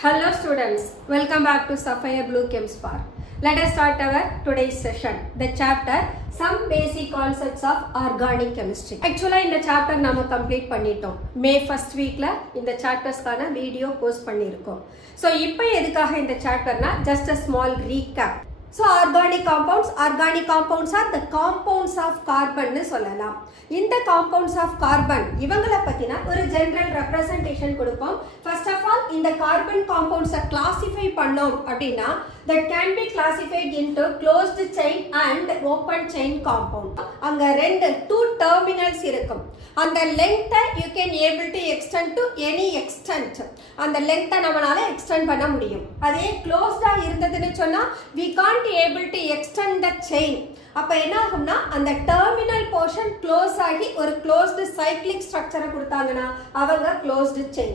Hello students, welcome back to Sapphire Blue Chem Spark. Let us start our today's session. The chapter Some Basic Concepts of Organic Chemistry. Actually இந்த chapter நாம complete பண்ணிட்டோம். May first weekல இந்த chaptersக்கான video post பண்ணிருக்கோம். So இப்போ எதுக்காக இந்த chapterனா just a small recap. So organic compounds are the compounds of carbon னு சொல்லலாம். இந்த compounds of carbon இவங்கள பத்தினா ஒரு general representation கொடுப்போம். First of all இந்த carbon compounds classify பண்ணோம் அப்படினா that can be classified into closed chain and open chain compound. அங்க two terminals இருக்கும். அந்த length you can able to extend to any extent. அந்த length நம்மனால extend பண்ண முடியும். அதே closed இருந்ததுன்னு சொன்னா we can't able to extend the chain. அப்ப என்ன ஆகும்னா அந்த terminal portion close ஆகி ஒரு closed cyclic structure கொடுத்தாங்கன்னா அவங்க closed chain.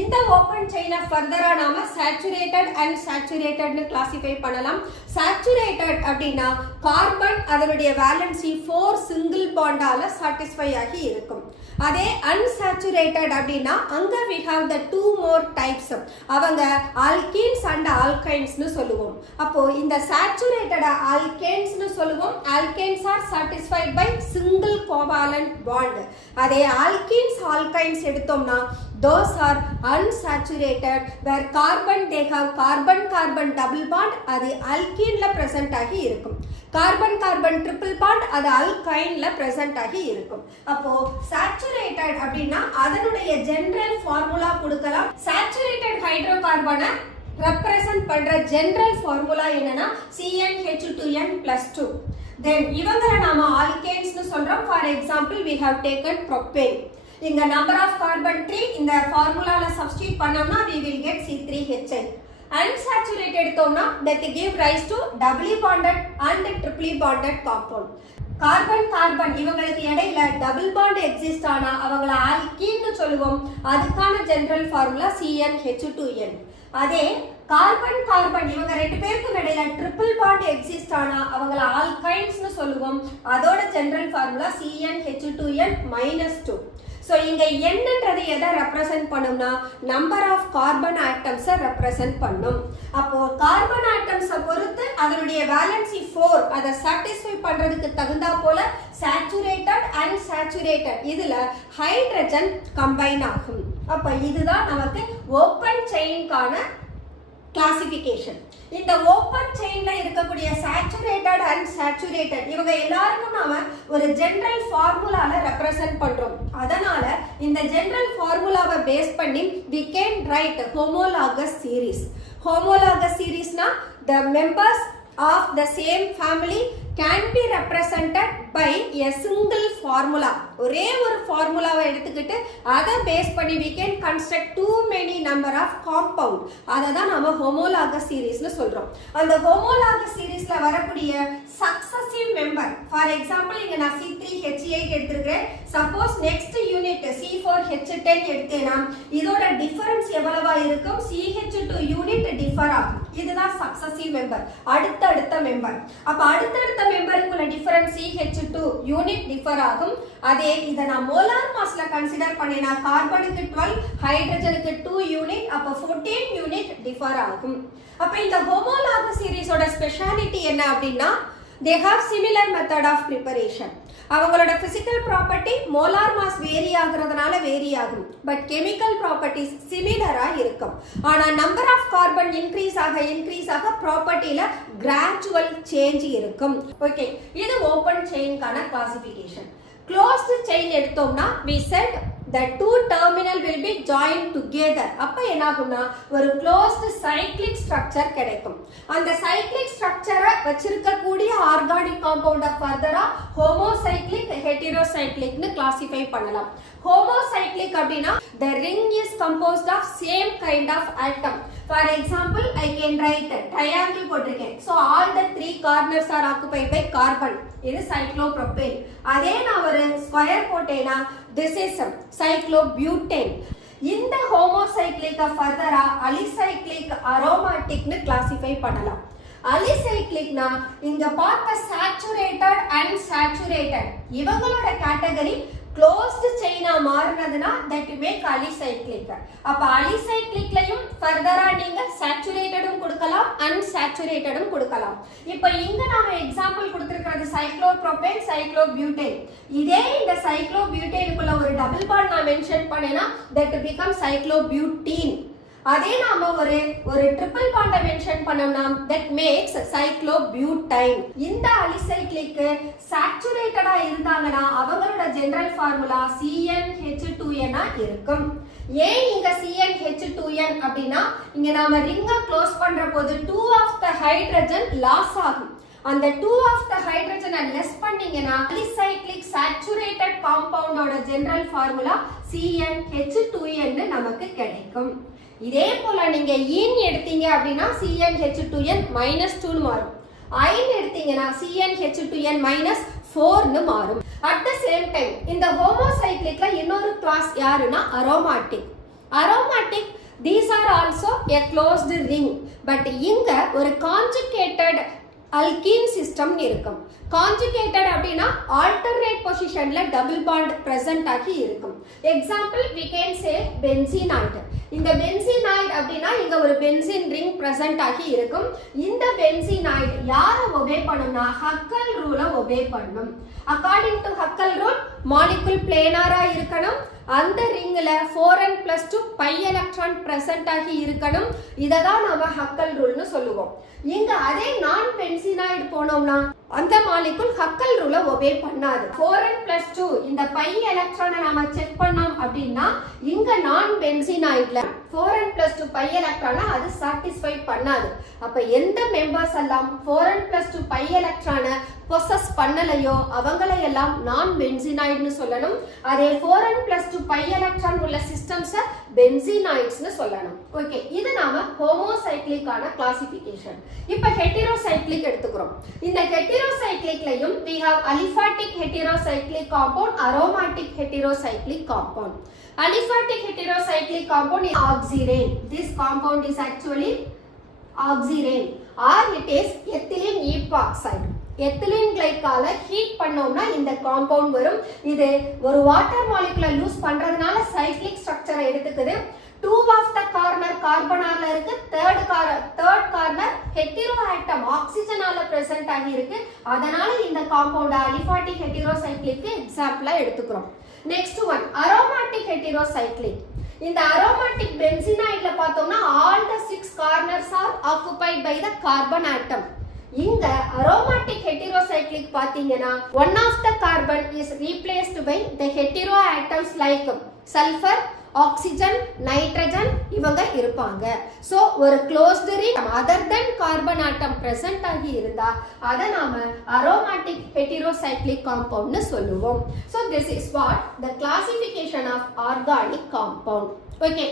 இந்த open chain further நாம saturated and unsaturated னு classify பண்ணலாம். Saturated அப்படினா கார்பன் அதனுடைய valency 4 single bond ஆல satisfy ஆகி இருக்கும். அதே unsaturated அப்படினா அங்க we have the two more types. அவங்க alkenes and alkynes னு சொல்லுவோம். அப்போ இந்த saturated alkanes னு சொல்லுவோம். Alkanes are satisfied by single covalent bond. அதே alkenes alkynes எடுத்தோம்னா those are unsaturated where carbon they have carbon carbon double bond அது alkene ல present ஆகி இருக்கும். carbon carbon triple bond அது alkyne ல present ஆகி இருக்கும். அப்போ saturated அப்படினா அதனுடைய general formula கொடுக்கலாம். saturated hydrocarbon represent பண்ற general formula என்னன்னா CnH2n+2. then இவங்கள நாம alkanes னு சொல்றோம். for example we have taken propane. இங்க number of carbon 3 இந்த formulaல substitute பண்ணோம்னா we will get C3H8. unsaturated எடுத்தோம்னா that give rise to doubly bonded and triply bonded compound. Carbon carbon இவங்களுக்கு இடையில டபுள் பாண்ட் எக்ஸிஸ்ட் ஆனா அவங்கள ஆல்கீன்னு சொல்லுவோம். அதுக்கான ஜெனரல் ஃபார்முலா CnH2n. அதே கார்பன் கார்பன் இவங்க ரெண்டு பேருக்கு இடையில ட்ரிபிள் பாண்ட் எக்ஸிஸ்ட் ஆனா அவங்கள ஆல்கைன்ஸ்னு சொல்லுவோம். அதோட ஜெனரல் ஃபார்முலா CnH2n-2. ஸோ இங்க என்னன்றது எதை ரெப்ரசன்ட் பண்ணும்னா நம்பர் ஆஃப் கார்பன் ஆட்டம்ஸை ரெப்ரசன்ட் பண்ணும். அப்போ கார்பன் ஆட்டம்ஸை பொறுத்து அதனுடைய வேலன்சி 4 அதை சாட்டிஸ்ஃபை பண்றதுக்கு தகுந்தா போல சேச்சுரேட்டட் அண்ட் சேச்சுரேட்டட் இதுல ஹைட்ரஜன் கம்பைன் ஆகும். அப்ப இதுதான் நமக்கு ஓப்பன் செயின்கான கிளாசிஃபிகேஷன். இந்த ஓப்பன் செயின்ல இருக்கக்கூடிய சேச்சுரேட்டட் அண்ட் சேச்சுரேட்டட் இவங்க எல்லாருக்கும் நாம ஒரு ஜெனரல் ஃபார்முலால ரெப்ரசன்ட் பண்றோம். அதனால இந்த ஜெனரல் ஃபார்முலாவை பேஸ் பண்ணி we can write homologous series. homologous seriesனா the members of the same family can be represented by a single formula. ஒரே ஒரு ஃபார்முலாவை எடுத்துக்கிட்டு அதை பேஸ் பண்ணி we can construct too many number of compound. அதை தான் நம்ம homologous seriesனு சொல்றோம். அந்த homologous seriesல வரக்கூடிய successive member for example இங்க நான் C3H8 எடுத்துக்கிறேன். சப்போஸ் நெக்ஸ்ட் யூனிட் C4H10 எடுத்தேனா இதோட டிஃபரன்ஸ் எவ்வளவா இருக்கும்? CH2 யூனிட் டிஃபர் ஆகும். இதுதான் successive member அடுத்த மெம்பர். அப்ப அடுத்த மெம்பருக்குள்ள டிஃபரன்ஸ் CH2 யூனிட் டிஃபர் ஆகும். அதே இத நான் மோலார் மாஸ்ல கன்சிடர் பண்ணினா கார்பனுக்கு 12 ஹைட்ரஜனுக்கு 2 யூனிட் அப்ப 14 யூனிட் டிஃபர் ஆகும். அப்ப இந்த ஹோமோலாகஸ் சீரிஸோட ஸ்பெஷாலிட்டி என்ன அப்படினா they have similar method of preparation. அவங்களோட physical property molar mass vary ஆகுறதுனால vary ஆகும். but chemical properties similar-ஆ இருக்கும். ஆனா number of carbon increase ஆக property-ல gradual change இருக்கும். okay இது open chain-கான classification. closed chain எடுத்தோம்னா we said the two terminal will be joined together. அப்ப என்ன ஆகும்னா ஒரு closed cyclic structure கிடைக்கும். அந்த cyclic structure வச்சிருக்க கூடிய organic compound further homocyclic heterocyclic னு classify பண்ணலாம். homocyclic அப்படினா the ring is composed of same kind of atom. for example I can write triangle போட்டிருக்கேன். so all the three corners are occupied by carbon. இது cyclopropane. அதே நான் ஒரு square போட்டேனா this is cyclobutane. இந்த homocyclic further alicyclic aromatic னு classify பண்ணலாம். alicyclicனா இங்க பார்த்த saturated and unsaturated இவங்களோட category closed chain மாறுனதுனா that make alicyclic. அப்ப alicyclicலயும் ஃபர்தரா நீங்க சேச்சுரேட்டடும் கொடுக்கலாம் அன்சேச்சுரேட்டடும் கொடுக்கலாம். இப்போ இங்க நாம எக்ஸாம்பிள் கொடுத்திருக்கிறது சைக்ளோப்ரோபேன் சைக்ளோபியூட்டேன். இதே இந்த சைக்ளோபியூட்டேனுக்குள்ள ஒரு டபுள் பாண்ட் நான் மென்ஷன் பண்ணேனா தட் பிகம் சைக்ளோபியூட்டீன். அதே நாம ஒரு ட்ரிபிள் பாண்ட மென்ஷன் பண்ணோம்னா that makes cyclobutane. இந்த அலிசைக்ளிக் சாச்சுரேட்டடா இருந்தாங்கன்னா அவங்களோட ஜெனரல் ஃபார்முலா CnH2n இருக்கும். ஏன் இங்க CnH2n அப்படின்னா இங்க நாம ரிங்க க்ளோஸ் பண்ற போது 2 ஆஃப் த ஹைட்ரஜன் லாஸ் ஆகும். அந்த 2 ஆஃப் த ஹைட்ரஜனை லெஸ் பண்ணீங்கன்னா அலிசைக்ளிக் சாச்சுரேட்டட் காம்பவுண்டோட ஜெனரல் ஃபார்முலா CnH2n நமக்கு கிடைக்கும். இதே போல நீங்க ஈன் எடுத்தீங்க அப்படின்னா CnH2n -2 னு மாறும். ஐன் எடுத்தீங்கன்னா CnH2n -4 னு மாறும். அட் தி சேம் டைம் இந்த ஹோமோசைக்ளிக்ல இன்னொரு கிளாஸ் யாருன்னா aromatic. Aromatic these are also a closed ring. But இங்க ஒரு கான்ஜுகேட்டட் அல்கீன் சிஸ்டம் இருக்கும். கான்ஜுகேட்டட் அப்படின்னா ஆல்டர்னேட் பொசிஷன்ல டபுள் பாண்ட் பிரசன்ட் ஆகி இருக்கும். Example we can say பென்சீனைடு. இந்த பென்சீனைடு அப்படின்னா இங்க ஒரு பென்சீன் ரிங் பிரசன்ட் ஆகி இருக்கும். இந்த பென்சீனைடு யாரை ஒபே பண்ணும்னா ஹக்கல் ரூலை ஒபே பண்ணும். According to Huckel rule molecule பிளேனாரா இருக்கணும். அந்த ரிங்ல 4n+2 பை எலக்ட்ரான் பிரசன்ட் ஆகி இருக்கணும். இதை தான் நாம ஹக்கல் ரூல்னு சொல்லுவோம். இங்க அதே நான் பென்சீனைடு போனோம்னா அந்த மாலிகுல் ஹக்கல் ரூலை ஒபே பண்ணாது. 4n+2 இந்த பை எலக்ட்ரானை நாம செக் பண்ணோம் அப்படின்னா இங்க நான் பென்சீனைடுல 4n+2 பை எலக்ட்ரானை அது சாட்டிஸ்ஃபை பண்ணாது. அப்ப எந்த மெம்பர்ஸ் எல்லாம் 4n+2 பை எலக்ட்ரானை பொசஸ் பண்ணலையோ அவங்களை எல்லாம் நான் பென்சீனைடுன்னு சொல்லணும். அதே 4n+2 பை எலக்ட்ரான் உள்ள சிஸ்டம்ஸை பென்சீனைட்ஸ்னு சொல்லணும். ஓகே, இது நாம ஹோமோசைக்ளிக்கான கிளாசிஃபிகேஷன். இப்போ ஹெட்டிரோசைக்ளிக் எடுத்துக்கிறோம். இந்த ஹெட்டிரோசைக்ளிக்லயும் we have aliphatic heterocyclic compound, aromatic heterocyclic compound. Aliphatic heterocyclic compound is oxirane. This compound is actually oxirane or it is ethylene epoxide. Ethylene கிளைக்கால ஹீட் பண்ணோம்னா இந்த காம்பவுண்ட் வரும். இது ஒரு வாட்டர் மாலிகுலை லூஸ் பண்றதுனால சைக்ளிக் ஸ்ட்ரக்சரை எடுத்துக்குது. 2 ஆஃப் த கார்னர் கார்பனால இருக்கு. தேர்ட் கார்னர் ஹெட்டிரோ ஆட்டம் ஆக்சிஜனால பிரசன்ட் ஆகி இருக்கு. அதனால இந்த காம்பவுண்ட் அலிஃபாட்டிக் ஹெட்டிரோசைக்ளிக்கு எக்ஸாம்பிளா எடுத்துக்கிறோம். Next one aromatic heterocyclic. இந்த அரோமாட்டிக் பென்சீனைட்ல பார்த்தோம்னா all the 6 corners are occupied by the carbon atom. இங்க aromatic heterocyclic பாத்தீங்கன்னா one of the carbon is replaced by the hetero atoms like sulfur, oxygen, nitrogen இவங்க இருப்பாங்க. so ஒரு closed ring other than carbon atom present ஆகி இருந்தா அத நாம aromatic heterocyclic compound னு சொல்லுவோம். so this is what the classification of organic compound. okay,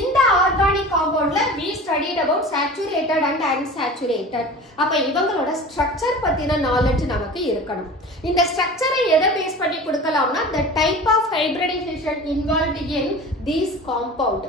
இந்த organic காம்பவுண்ட்ல we studied about saturated and unsaturated. அப்ப இவங்களோட ஸ்ட்ரக்சர் பத்தின நாலேஜ் நமக்கு இருக்கணும். இந்த ஸ்ட்ரக்சரை எதை பேஸ் பண்ணி கொடுக்கலாம்னா the type of hybridization involved in these compound.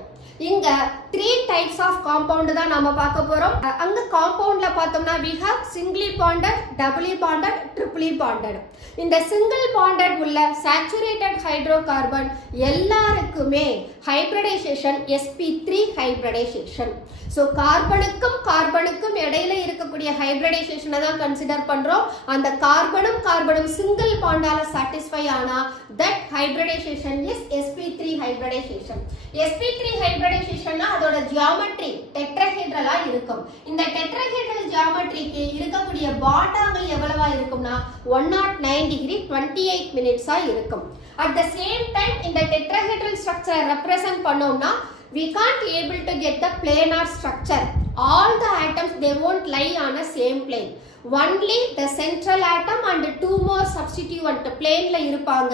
இங்க 3 types of compound தான் நாம பார்க்க போறோம். அங்க காம்பவுண்ட்ல பார்த்தோம்னா we have singly bonded, doubly bonded, triply bonded. இந்த single bonded உள்ள saturated hydrocarbon எல்லாருக்குமே hybridization sp3 hybridization. so கார்பனுக்கும் இடையில இருக்கக்கூடிய hybridization தான் கன்சிடர் பண்றோம். அந்த கார்பனும் single bondால satisfy ஆனா that hybridization is sp3 hybridization. sp3 hybridization அதோட ஜியோமெட்ரி டெட்ராஹெட்ரலா இருக்கும். இந்த டெட்ராஹெட்ரல் ஜியோமெட்ரிக்கு இருக்கக்கூடிய பாண்ட் ஆங்கிள் எவ்வளவா இருக்கும்னா 109 டிகிரி 28 மினிட்ஸா இருக்கும். அட் தி சேம் டைம் இந்த டெட்ராஹெட்ரல் ஸ்ட்ரக்சரை ரெப்ரசன்ட் பண்ணோம்னா we can't able to get the planar structure. all the atoms they won't lie on a same plane. only the central atom and 2 more substituent plane ல இருப்பாங்க.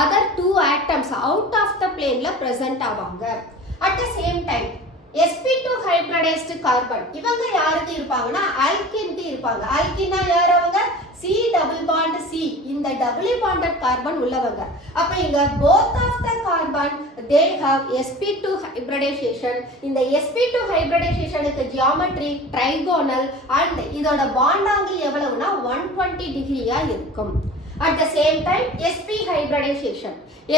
other 2 atoms out of the plane ல present ஆவாங்க. at the same time sp2 hybridized carbon இவங்க யாருக்கு இருப்பாங்கன்னா alkene இருப்பாங்க. alkene யார் அவங்க? C double bond C இந்த double bonded carbon உள்ளவங்க. அப்ப இங்க both of the carbon they have sp2 hybridization. இந்த sp2 hybridization-க்கு geometry trigonal and இதோட bond angle எவ்வளவுனா 120 டிகிரியா இருக்கும். At the same time, sp hybridization.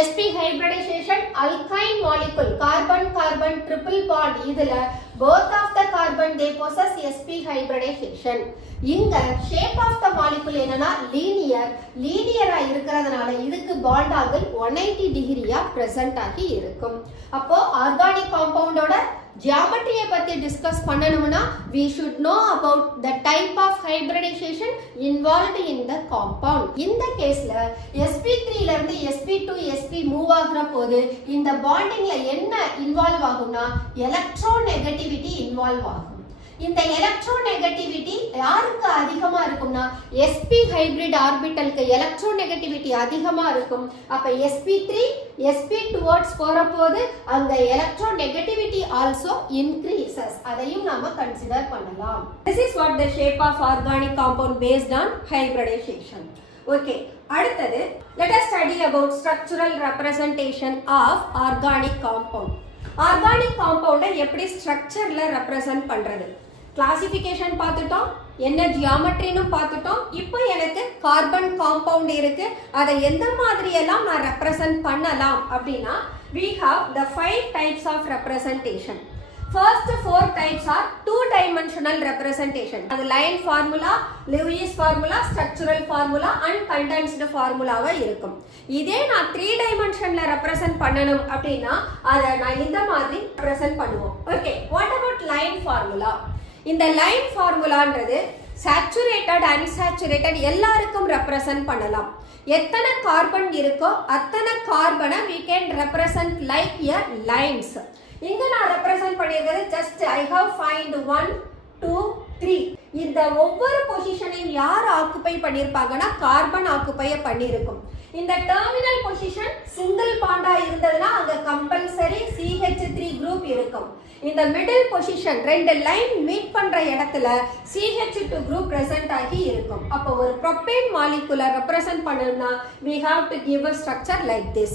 sp hybridization alkyne molecule carbon triple bond இதுல both of the carbon they possess sp hybridization. இங்க shape of the molecule என்னன்னா லீனியரா இருக்கிறதுனால இதுக்கு bond angle 180 டிகிரியா present ஆகி இருக்கும். அப்போ ஆர்கானிக் காம்பவுண்டோட ஜியாமெட்ரியை பத்தி டிஸ்கஸ் பண்ணணும்னா we should know about the type of hybridization involved in the compound. இந்த கேஸ்ல sp3 ல இருந்து sp2 sp மூவ் ஆகுற போது இந்த பாண்டிங்ல என்ன இன்வால்வ் ஆகும்னா எலக்ட்ரோநெகட்டிவிட்டி இன்வால்வ் ஆகும். இந்த எலக்ட்ரோநெகட்டிவிட்டி யாருக்கு அதிகமா இருக்கும்னா sp ஹைபிரிட் ஆர்பிட்டலுக்கு எலக்ட்ரோநெகட்டிவிட்டி அதிகமா இருக்கும். அப்ப sp3 sp டுவர்ட்ஸ் போறபோது அங்க எலக்ட்ரோநெகட்டிவிட்டி ஆல்சோ இன்கிரீசஸ். அதையும் நாம கன்சிடர் பண்ணலாம். This is what the shape of organic compound based on hybridization. Okay, அடுத்தது let us study about structural representation of organic compound. Organic compound எப்படி ஸ்ட்ரக்சர்ல represent பண்றது? Classification பார்த்துட்டோம், என்ன ஜியாமெட்ரின்னு பார்த்துட்டோம். இப்போ எனக்கு கார்பன் காம்பவுண்ட் இருக்கு, அதை எந்த மாதிரி எல்லாம் நான் ரெப்ரசன்ட் பண்ணலாம் அப்படின்னா we have the 5 types of representation. First 4 types are 2-dimensional representation. அது line formula, Lewis formula, structural formula and condensed ஃபார்முலாவா இருக்கும். இதே நான் 3 டைமென்ஷன்ல ரெப்ரசன்ட் பண்ணணும் அப்படின்னா அதை நான் இந்த மாதிரி ரெப்ரசன்ட் பண்ணுவோம். Okay, what about line formula? இந்த லைன் ஃபார்முலான்றது சேச்சுரேட்டட் அன்சேச்சுரேட்டட் எல்லாருக்கும் ரெப்ரசன்ட் பண்ணலாம். எத்தனை கார்பன் இருக்கோ அத்தனை கார்பனை we can represent like a lines. இங்க நான் ரெப்ரசன்ட் பண்ணியிருக்கிறது ஜஸ்ட் ஐ ஹவ் ஃபைண்ட் 1 2 3. இந்த ஒவ்வொரு பொசிஷனையும் யார் ஆக்குபை பண்ணியிருப்பாங்கன்னா கார்பன் ஆக்குபை பண்ணியிருக்கும். இந்த டெர்மினல் பொசிஷன் சிங்கிள் பாண்டா இருந்ததுன்னா அங்க கம்பல்சரி CH3 குரூப் இருக்கும். இந்த மிடில் பொசிஷன் ரெண்டு லைன் மீட் பண்ற இடத்துல CH2 குரூப் பிரசன்ட் ஆகி இருக்கும். அப்போ ஒரு ப்ரோபேன் மாலிகுலை ரெப்ரசன்ட் பண்ணணும்னா we have to give a structure like this.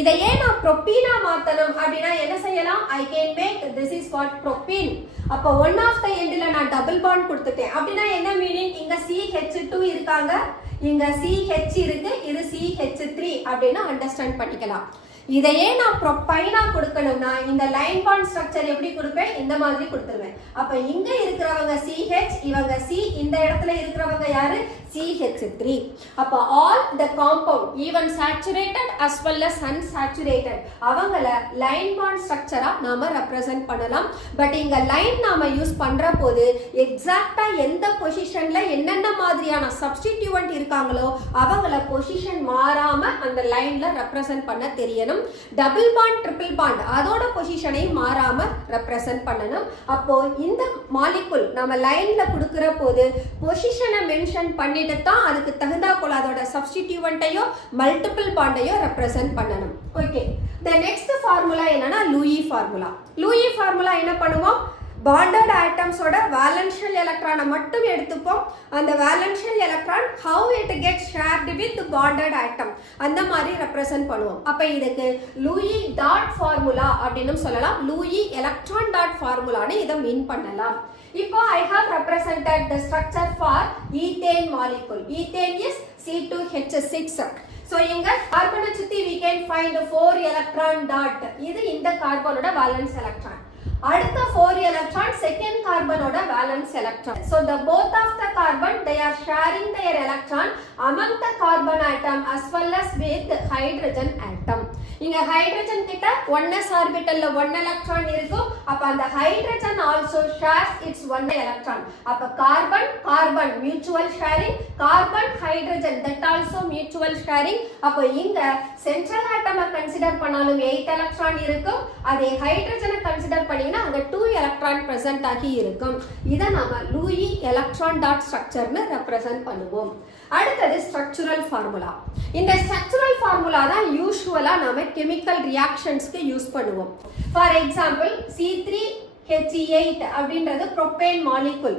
இதையே நான் ப்ரோபீனா மாத்தணும் அப்படின்னா என்ன செய்யலாம்? I can make this is what propene. அப்போ ஒன் ஆஃப் த எண்ட்ல நான் டபுள் பாண்ட் கொடுத்துட்டேன் அப்படின்னா என்ன மீனிங்? இங்க CH2 இருக்காங்க, இங்க CH இருக்கு, இது CH3 அப்படின்னு அண்டர்ஸ்டாண்ட் பண்ணிக்கலாம். இதையே நான் ப்ரோபைனா கொடுக்கணும்னா இந்த லைன் பாண்ட் ஸ்ட்ரக்சர் எப்படி கொடுப்பேன்? இந்த மாதிரி கொடுத்துருவேன். அப்ப இங்க இருக்கிறவங்க CH, இவங்க C, இந்த இடத்துல இருக்கிறவங்க யாரு? CH3. அப்ப all the compound even saturated as well as unsaturated அவங்கள லைன் பாண்ட் ஸ்ட்ரக்சரா நாம ரெப்ரசன்ட் பண்ணலாம். பட் இங்க லைன் நாம யூஸ் பண்ற போது எக்ஸாக்ட்டா எந்த பொசிஷன்ல என்னென்ன மாதிரியான சப்ஸ்டிட்யூவன்ட் இருக்காங்களோ அவங்கள பொசிஷன் மாறாம அந்த லைன்ல ரெப்ரசன்ட் பண்ண தெரியணும். டபுள் பாண்ட் ட்ரிபிள் பாண்ட் அதோட பொசிஷனை மாறாம ரெப்ரசன்ட் பண்ணணும். அப்போ இந்த மாலிகுல் நம்ம லைன்ல கொடுக்கிற போது பொசிஷனை மென்ஷன் பண்ணிட்டு தான் அதுக்கு தகுந்தா போல அதோட சப்ஸ்டிட்யூவன்ட்டையோ மல்டிபிள் பாண்டையோ ரெப்ரசன்ட் பண்ணணும். ஓகே, தி நெக்ஸ்ட் ஃபார்முலா என்னன்னா லூயி ஃபார்முலா. லூயி ஃபார்முலா என்ன பண்ணுவோம்? பாண்டட் ஆட்டம்ஸோட வேலன்ஷியல் எலக்ட்ரானை மட்டும் எடுத்துப்போம். அந்த வேலன்ஷியல் electron how it gets shared with bonded atom அந்த மாதிரி ரெப்ரசன்ட் பண்ணுவோம். அப்ப இதுக்கு லூயி டாட் ஃபார்முலா அப்படின்னு சொல்லலாம். லூயி எலக்ட்ரான் டாட் ஃபார்முலான்னு இதை மீன் பண்ணலாம். இப்போ I have represented the structure for ethane molecule. Ethane is C2H6. So இங்க கார்பனை சுத்தி we can find 4 electron dot. இது இந்த கார்பனோட வேலன்ஸ் எலக்ட்ரான். அடுத்த 4 electron second கார்பனோட valence electron. So the both of the carbon they are sharing their electron among the carbon atom as well as with hydrogen atom. இங்க hydrogen கிட்ட 1s ஆர்பிட்டல்ல 1 electron இருக்கும். அப்ப அந்த hydrogen also shares its 1 electron. அப்ப carbon carbon mutual sharing, carbon hydrogen that also mutual sharing. அப்ப இங்க central ஆட்டமை consider பண்ணாலும் 8 electron இருக்கும். அதே ஹைட்ரஜனை கன்சிடர் பண்ணீங்கன்னா அங்க 2 எலக்ட்ரான் பிரசன்ட் ஆகி இருக்கும். இத நாம லூயி எலக்ட்ரான் டாட் ஸ்ட்ரக்சர்னு ரெப்ரசன்ட் பண்ணுவோம். அடுத்தது ஸ்ட்ரக்சரல் ஃபார்முலா. இந்த ஸ்ட்ரக்சரல் ஃபார்முலா தான் யூசுவலா நாம கெமிக்கல் ரியாக்ஷன்ஸ்க்கு யூஸ் பண்ணுவோம். ஃபார் எக்ஸாம்பிள் C3H8 அப்படின்றது ப்ரோபேன் மாலிகுல்.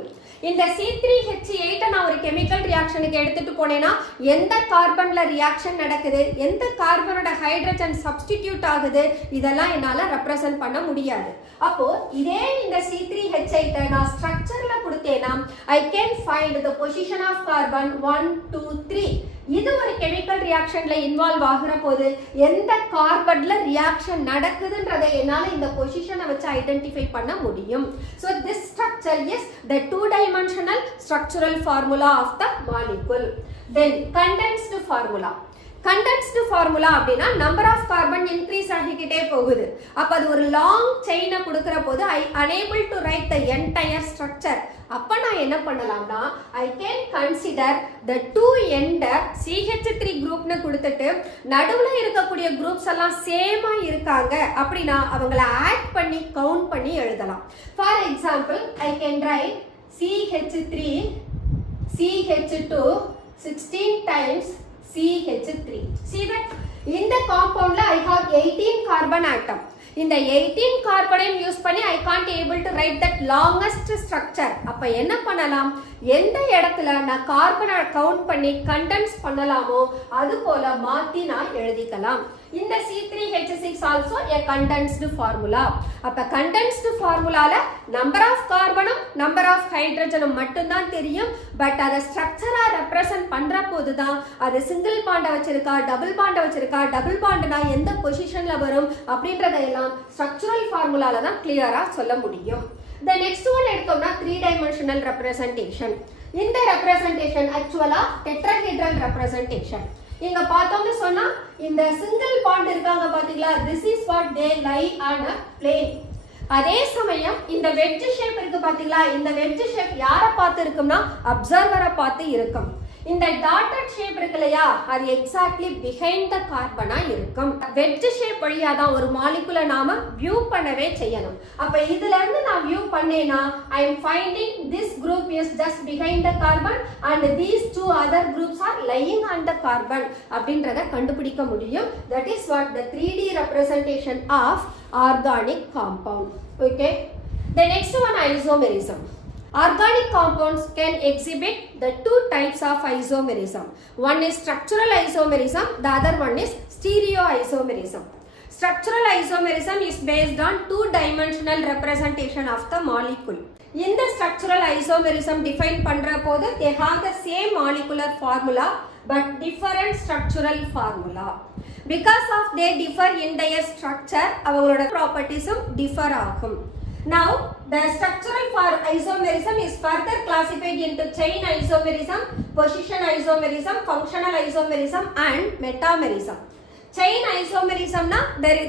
இந்த C3H8 நான் ஒரு கெமிக்கல் ரியாக்ஷனுக்கு எடுத்துட்டு போனேன்னா எந்த கார்பன்ல ரியாக்ஷன் நடக்குது, எந்த கார்பனோட ஹைட்ரஜன் சப்ஸ்டிடியூட் ஆகுது, இதெல்லாம் என்னால ரெப்ரசன்ட் பண்ண முடியாது. அப்போ இதே இந்த C3H8 நான் ஸ்ட்ரக்சர்ல கொடுத்தேனா I can find the position of carbon 1 2 3. இது ஒரு கெமிக்கல் ரியாக்ஷன்ல இன்வால்வ் ஆகுற போது எந்த கார்பன்ல ரியாக்ஷன் நடக்குதுன்றதை என்னால இந்த பொசிஷனை வச்சு ஐடென்டிஃபை பண்ண முடியும். So this structure is the two-dimensional structural formula of the molecule. Then condensed formula. Condensed formula அப்படின்னா நம்பர் ஆஃப் கார்பன் இன்க்ரீஸ் ஆகிக்கிட்டே போகுது. அப்போ அது ஒரு லாங் செயினை கொடுக்குற போது I unable to write the entire structure. அப்போ நான் என்ன பண்ணலாம்னா I can consider the two எண்டை CH3 குரூப்னு கொடுத்துட்டு நடுவில் இருக்கக்கூடிய குரூப்ஸ் எல்லாம் சேமா இருக்காங்க அப்படின்னா அவங்கள ஆட் பண்ணி கவுண்ட் பண்ணி எழுதலாம். For example I can write CH3 CH2 16 times CH3. See that? In the compound I have 18 carbon atom. இந்த 18 கார்பனையும் யூஸ் பண்ணி I can't able to write that longest structure. அப்ப என்ன பண்ணலாம், எந்த இடத்துல நான் கார்பனை கவுண்ட் பண்ணி கண்டென்ஸ் பண்ணலாமோ அது போல மாத்தி நான் எழுதிக்கலாம். இந்த C3H6 also a condensed formula. அப்ப condensed formulaல number of கார்பனும் number of ஹைட்ரஜனும் மட்டும்தான் தெரியும். பட் அதை ஸ்ட்ரக்சரா ரெப்ரசன்ட் பண்ற போதுதான் அது சிங்கிள் பாண்ட வச்சிருக்கா டபுள் பாண்ட வச்சிருக்கா டபுள் பாண்ட்னா எந்த பொசிஷன்ல வரும் அப்படின்றதையெல்லாம் ஸ்ட்ரக்சரல் ஃபார்முலால தான் கிளியரா சொல்ல முடியும். The next one எடுத்தோம்னா 3-dimensional representation. இந்த representation actually tetrahedral representation. இங்க பார்த்தோம்னு சொன்னா இந்த சிங்கிள் பாண்ட் இருக்காங்க பாத்தீங்களா, this is what they lie on a plane. அதே சமயம் இந்த வெட்ஜ் ஷேப் இருக்கு பாத்தீங்களா, இந்த வெட்ஜ் ஷேப் யாரை பார்த்து இருக்கும்னா அப்சர்வரை பார்த்து இருக்கும். இந்த டாட்டட் ஷேப் இருக்கு இல்லையா, அது எக்ஸாக்ட்லி பிஹைண்ட் த கார்பனா இருக்கும். வெட்ஜ் ஷேப் வழியா தான் ஒரு மாலிகுலை நாம வியூ பண்ணவே செய்யணும். அப்ப இதுல இருந்து நான் வியூ பண்ணேனா I am finding this group is just behind the carbon and these two other groups are lying on the carbon அப்படின்றத கண்டுபிடிக்க முடியும். That is what the 3D representation of organic compound. Okay, the next one isomerism. Organic compounds can exhibit the two types of isomerism. One is structural isomerism, the other one is stereoisomerism. Structural isomerism is based on two-dimensional representation of the molecule. In the structural isomerism define பண்ற போது they have the same molecular formula but different structural formula. Because of they differ in their structure, அவங்களோட ப்ராப்பர்ட்டிஸும் differ ஆகும். Now, the structural for isomerism is further classified into chain isomerism, position isomerism, functional isomerism and metamerism. Chain isomerism na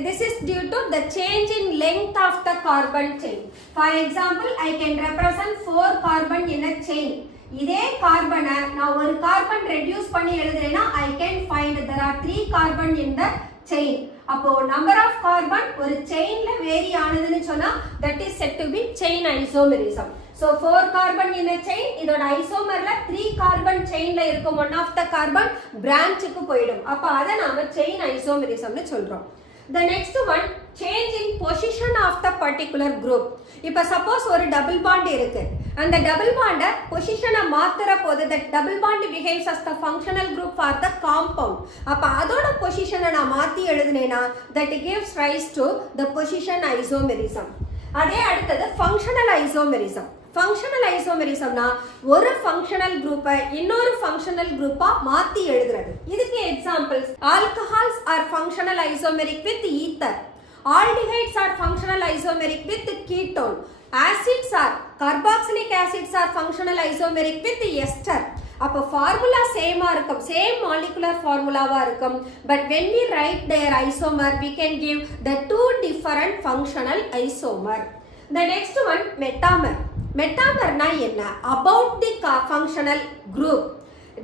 this is due to the change in length of the carbon chain. For example, I can represent 4 carbon in a chain. இதே கார்பனை நான் ஒரு carbon reduce பண்ணி எழுதுறேன்னா I can find there are 3 carbon in the chain. அப்போ number of carbon ஒரு chainல vary ஆனதுன்னு சொன்னா that is said to be chain isomerism. So 4 carbon in a chain, இதோட ஐசோமர்ல 3 carbon chainல இருக்கும் one of the carbon branchக்கு போயிடும். அப்ப அதை நாம chain isomerismனு சொல்றோம். The next one, change in position of the particular group. இப்ப suppose ஒரு double bond இருக்கு, அந்த double bond பொசிஷனை மாத்துற போது that double bond behaves as the functional group for the compound. அப்ப அதோட பொசிஷனை நான் மாத்தி எழுதுனேனா that gives rise to the position isomerism. அதே அடுத்தது functional isomerism. ஃபங்க்ஷனல் ஐசோமெரிசம்னா ஒரு ஃபங்க்ஷனல் குரூப்பை இன்னொரு ஃபங்க்ஷனல் குரூப்பா மாத்தி எழுதுறது. இதுக்கு examples alcohols are functional isomeric with ether, aldehydes are functional isomeric with ketone, acids are carboxylic acids are functional isomeric with ester. அப்போ ஃபார்முலா சேமா இருக்கும், சேம் மாலிகுலர் ஃபார்முலாவா இருக்கும். But when we write their isomer we can give the two different functional isomer. The next one, metamer. மெட்டாமர்னா என்ன? about the functional group.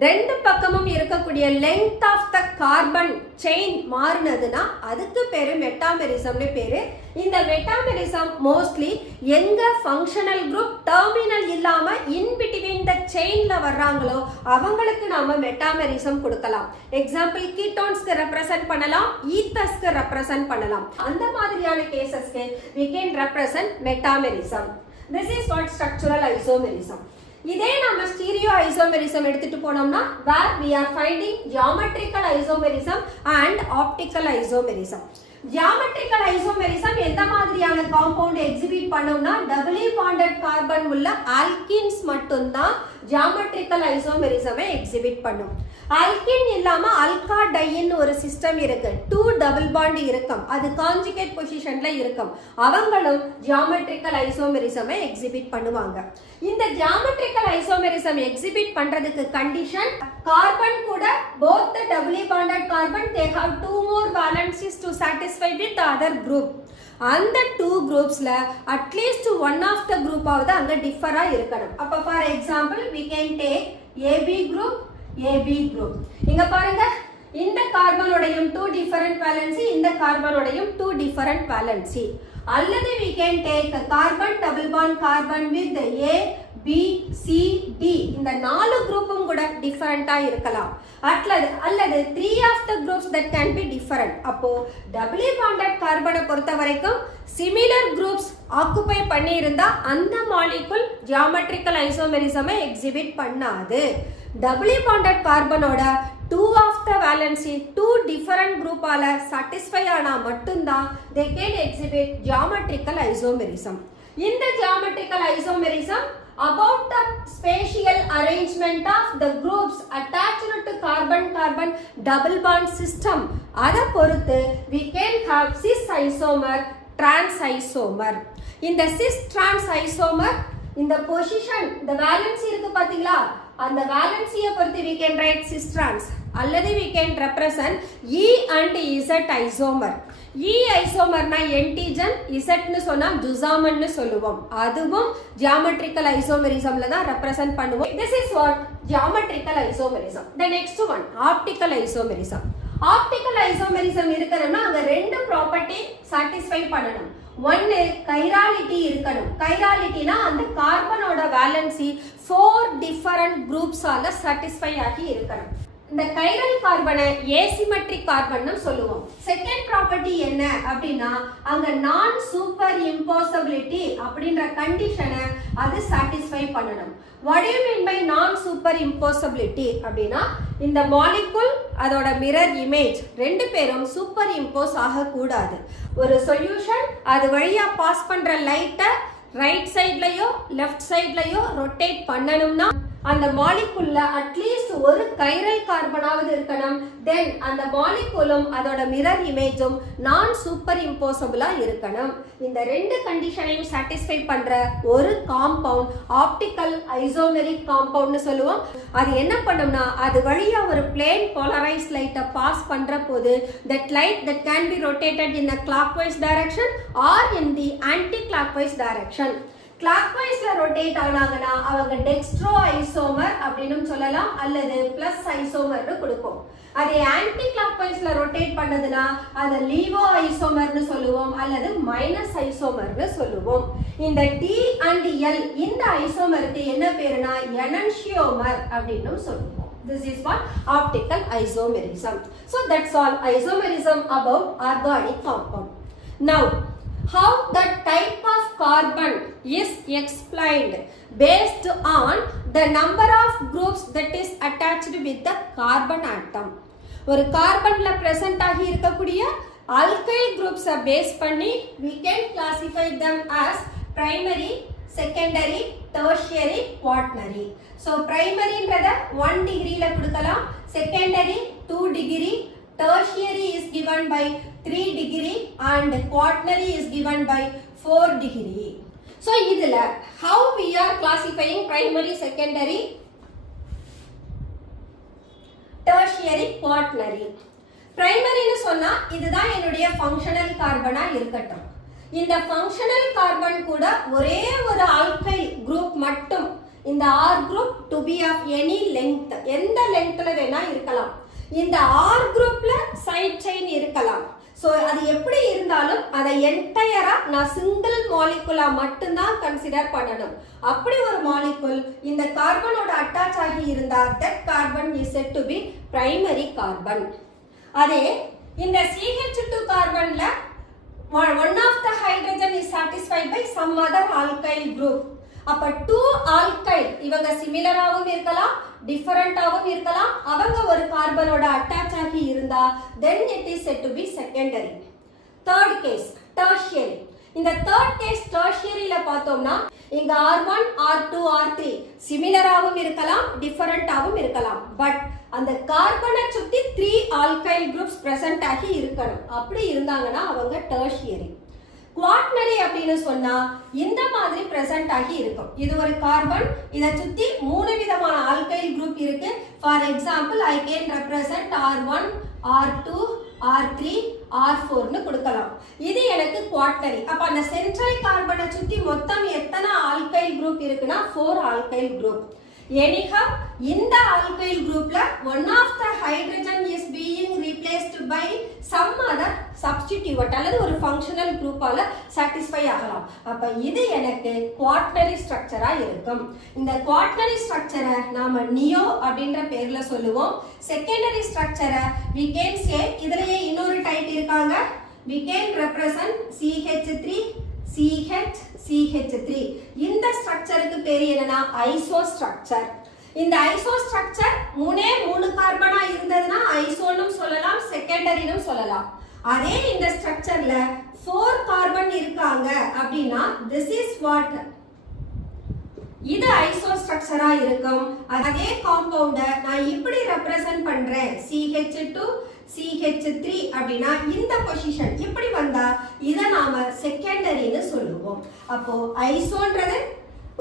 ரெண்டு பக்கமும் இருக்கக்கூடிய length of the carbon chain மாறுனதுன்னா அதுக்கு பேரு மெட்டாமெரிசம்னு பேரு. இந்த மெட்டாமெரிசம் மோஸ்ட்லி எங்க ஃபங்க்ஷனல் குரூப் டெர்மினல் இல்லாம இன் பிட்வீன் த செயின்ல வர்றாங்களோ அவங்களுக்கு நாம மெட்டாமெரிசம் கொடுக்கலாம். எக்ஸாம்பிள் கீட்டோன்ஸ்க்கு ரெப்ரசன்ட் பண்ணலாம், ஈத்தர்ஸ்க்கு ரெப்ரசன்ட் பண்ணலாம். அந்த மாதிரியான கேசஸ்க்கு we can represent metamerism. This is what structural isomerism. இதே நாம ஸ்டீரியோ ஐசோமெரிசம் எடுத்துட்டு போனோம்னா where we are finding geometrical isomerism and optical isomerism. geometrical isomerism எந்த மாதிரியான காம்பவுண்ட் எக்ஸிபிட் பண்ணோம்னா டபுளி பாண்டட் கார்பன் உள்ள ஆல்கீன்ஸ் மட்டும்தான் ஜியாமெட்ரிக்கல் ஐசோமெரிசமை எக்ஸிபிட் பண்ணும். அல்கின் இல்லாம அல்காடைன் ஒரு சிஸ்டம் இருக்கு, 2 டபுள் பாண்ட் இருக்கும், அது கான்ஜுகேட் பொசிஷன்ல இருக்கும், அவங்களும் ஜியாமெட்ரிக்கல் ஐசோமெரிசமை எக்ஸிபிட் பண்ணுவாங்க. இந்த ஜியாமெட்ரிக்கல் ஐசோமெரிசம் எக்ஸிபிட் பண்றதுக்கு கண்டிஷன் கார்பன் கூட both the doubly bonded carbon they have 2 more valencies to satisfy with the other group. அந்த 2 குரூப்ஸ்ல at least one of the group ஆவது அங்க டிஃபரா இருக்கணும். அப்ப for example we can take AB group, AB group. இங்க பாருங்க, இந்த கார்பனோடையும் 2 டிஃபரண்ட் வேலன்சி, இந்த கார்பனோடையும் 2 டிஃபரண்ட் வேலன்சி. அல்லது we can take a carbon double bond carbon with the A, B, C, D. இந்த 4 குரூப்பும் கூட டிஃபரண்டா இருக்கலாம். அல்லது 3 of the groups that can be different. அப்போ doubly bonded கார்பனை பொறுத்த வரைக்கும் similar groups ஆக்குபை பண்ணி இருந்தா அந்த மாலிகுல் ஜியாமெட்ரிக்கல் ஐசோமெரிசமை எக்ஸிபிட் பண்ணாது. doubly bonded கார்பனோட 2 of the valency 2 different குரூப்பால satisfy ஆனா மட்டும்தான் they can exhibit geometrical isomerism. இந்த geometrical isomerism about the spatial arrangement of the groups attached to carbon-carbon double bond system. அதை பொறுத்து we can have cis isomer, trans isomer. இந்த cis trans isomer இந்த position, இந்த valency இருக்கு பாத்தீங்களா, அந்த வேலன்சியை பொறுத்து we can write cis trans அல்லது we can represent E and Z isomer. E ஐசோமர்னா என்டிஜன், Z னு சொன்னா ஜுசாமன் னு சொல்லுவோம். அதுவும் ஜியாமெட்ரிக்கல் ஐசோமெரிசம்ல தான் ரெப்ரசன்ட் பண்ணுவோம். This is what geometrical isomerism. The next one optical isomerism. optical isomerism இருக்கணும்னா அங்க ரெண்டு ப்ராப்பர்ட்டி சாட்டிஸ்ஃபை பண்ணணும். ஒன்னு கைராலிட்டி இருக்கணும். கைராலிட்டினா அந்த கார்பனோட வேலன்சி 4 டிஃபரண்ட் குரூப்ஸால சாட்டிஸ்ஃபை ஆகி இருக்கணும். இந்த கைரல் கார்பனை ஏசிமெட்ரிக் கார்பன் சொல்லுவோம். செகண்ட் ப்ராப்பர்ட்டி என்ன அப்படின்னா அங்க நான் சூப்பர் இம்போசிபிலிட்டி அப்படின்ற கண்டிஷனை அது சாட்டிஸ்ஃபை பண்ணணும். What do you mean by non super impossibility அப்படின்னா இந்த மாலிகுல் அதோட மிரர் இமேஜ் ரெண்டு பேரும் சூப்பர் இம்போஸ் ஆக கூடாது. ஒரு சொல்யூஷன் அது வழியா பாஸ் பண்ற லைட்டை ரைட் சைட்லயோ லெஃப்ட் சைட்லயோ ரொட்டேட் பண்ணணும்னா அந்த மாலிகுல்ல அட்லீஸ்ட் ஒரு கைரல் கார்பனாவது இருக்கணும். தென் அந்த மாலிகுலும் அதோட மிரர் இமேஜும் நான் சூப்பர் இம்போசிபிளா இருக்கணும். இந்த ரெண்டு கண்டிஷனையும் சாட்டிஸ்ஃபை பண்ற ஒரு காம்பவுண்ட் ஆப்டிக்கல் ஐசோமெரிக் காம்பவுண்ட்னு சொல்லுவோம். அது என்ன பண்ணும்னா அது வழியா ஒரு பிளேன் போலரைஸ் லைட்டை பாஸ் பண்ற போது that light that can be rotated in a clockwise direction or in the anti-clockwise direction. கிளாக்வைஸ்ல ரொட்டேட் ஆனாங்கன்னா அவங்க டெக்ஸ்ட்ரோ ஐசோமர் அப்படின்னு சொல்லலாம் அல்லது பிளஸ் ஐசோமர்னு கொடுப்போம். அதே ஆன்டி கிளாக்வைஸ்ல ரொட்டேட் பண்ணதுன்னா அதை லீவோ ஐசோமர்னு சொல்லுவோம் அல்லது மைனஸ் ஐசோமர்னு சொல்லுவோம். இந்த டி அண்ட் எல் இந்த ஐசோமருக்கு என்ன பேருனா எனன்ஷியோமர் அப்படின்னு சொல்லுவோம். This is what optical isomerism. So that's all isomerism about organic compound. Now how the type of carbon is explained based on the number of groups that is attached with the carbon atom. ஒரு கார்பன்ல present ஆகி இருக்கக்கூடிய alkyl groups base பண்ணி we can classify them as primary, secondary, tertiary, quaternary. So primaryன்றத 1 டிகிரில கொடுக்கலாம், secondary 2 degree, tertiary is given by 3 degree and quaternary is given by 4 degree. So இதுல how we are classifying primary, secondary, tertiary, quaternary. primary னு சொன்னா இதுதான் என்னுடைய functional கார்பனா இருக்கட்டும். இந்த functional carbon கூட ஒரே ஒரு alkyl group மட்டும் இந்த R group to be of any length, எந்த லெங்த்ல வேணா இருக்கலாம். இந்த R குரூப்ல சைட் செயின் இருக்கலாம். சோ அது எப்படி இருந்தாலும் அதை என்டையரா நான் சிங்கிள் மாலிகுலா மட்டும்தான் கன்சிடர் பண்ணணும். அப்படி ஒரு மாலிகுல் இந்த கார்பனோட அட்டாச் ஆகி இருந்தா that carbon is said to be primary carbon. அதே இந்த CH2 கார்பன்ல one of the hydrogen is satisfied by some other alkyl group. அப்ப 2 alkyl இவங்க சிமிலராவும் இருக்கலாம், டிஃபரண்டாவும் இருக்கலாம். அவங்க ஒரு கார்பனோட அட்டாச் ஆகி இருந்தா then it is said to be secondary. Third case tertiary. இந்த third case tertiaryல பார்த்தோம்னா இங்க R1, R2, R3 சிமிலராகவும் இருக்கலாம், டிஃபரண்டாகவும் இருக்கலாம். பட் அந்த கார்பனை சுத்தி 3 ஆல்கைல் குரூப்ஸ் பிரசன்ட் ஆகி இருக்கணும். அப்படி இருந்தாங்கன்னா அவங்க டெர்ஷியரி. குவாட்டர்னரி அப்படின்னு சொன்னா இந்த மாதிரி பிரசன்ட் ஆகி இருக்கும். இது ஒரு கார்பன், இதை சுத்தி 3 விதமான ஆல்கைல் குரூப் இருக்கு. For example I can represent R1, R2, R3, R4 னு கொடுக்கலாம். இது எனக்கு குவாட்டர்னரி. அப்ப அந்த சென்ட்ரல் கார்பனை சுத்தி மொத்தம் எத்தனை ஆல்கைல் குரூப் இருக்குன்னா 4 ஆல்கைல் குரூப். Anyhow, இந்த alkyl groupல one of the hydrogen is being replaced by some other substituent அல்லது ஒரு functional groupஆல satisfy ஆகலாம். அப்ப இது எனக்கு quaternary structure-ஆ இருக்கும். இந்த quaternary structure-ஐ நாம neo அப்படின்ற பேர்ல சொல்லுவோம். secondary structure-ஐ we can say இதுலயே இன்னொரு டைப் இருக்காங்க. we can represent CH3 CH CH3. இந்த ஸ்ட்ரக்சருக்கு பேர் என்னன்னா ஐசோ ஸ்ட்ரக்சர். இந்த ஐசோ ஸ்ட்ரக்சர் 3 கார்பனா இருந்ததுன்னா ஐசோனும் சொல்லலாம், செகண்டரினும் சொல்லலாம். அதே இந்த ஸ்ட்ரக்சர்ல 4 கார்பன் இருக்காங்க அப்படின்னா this is what இது ஐசோ ஸ்ட்ரக்சரா இருக்கும். அதே காம்பவுண்ட நான் இப்படி ரெப்ரசன்ட் பண்றேன் CH2 CH3 அப்படின்னா இந்த பொசிஷன் இப்படி வந்தா இத நாம செகண்டரின்னு சொல்லுவோம். அப்போ ஐசோன்றது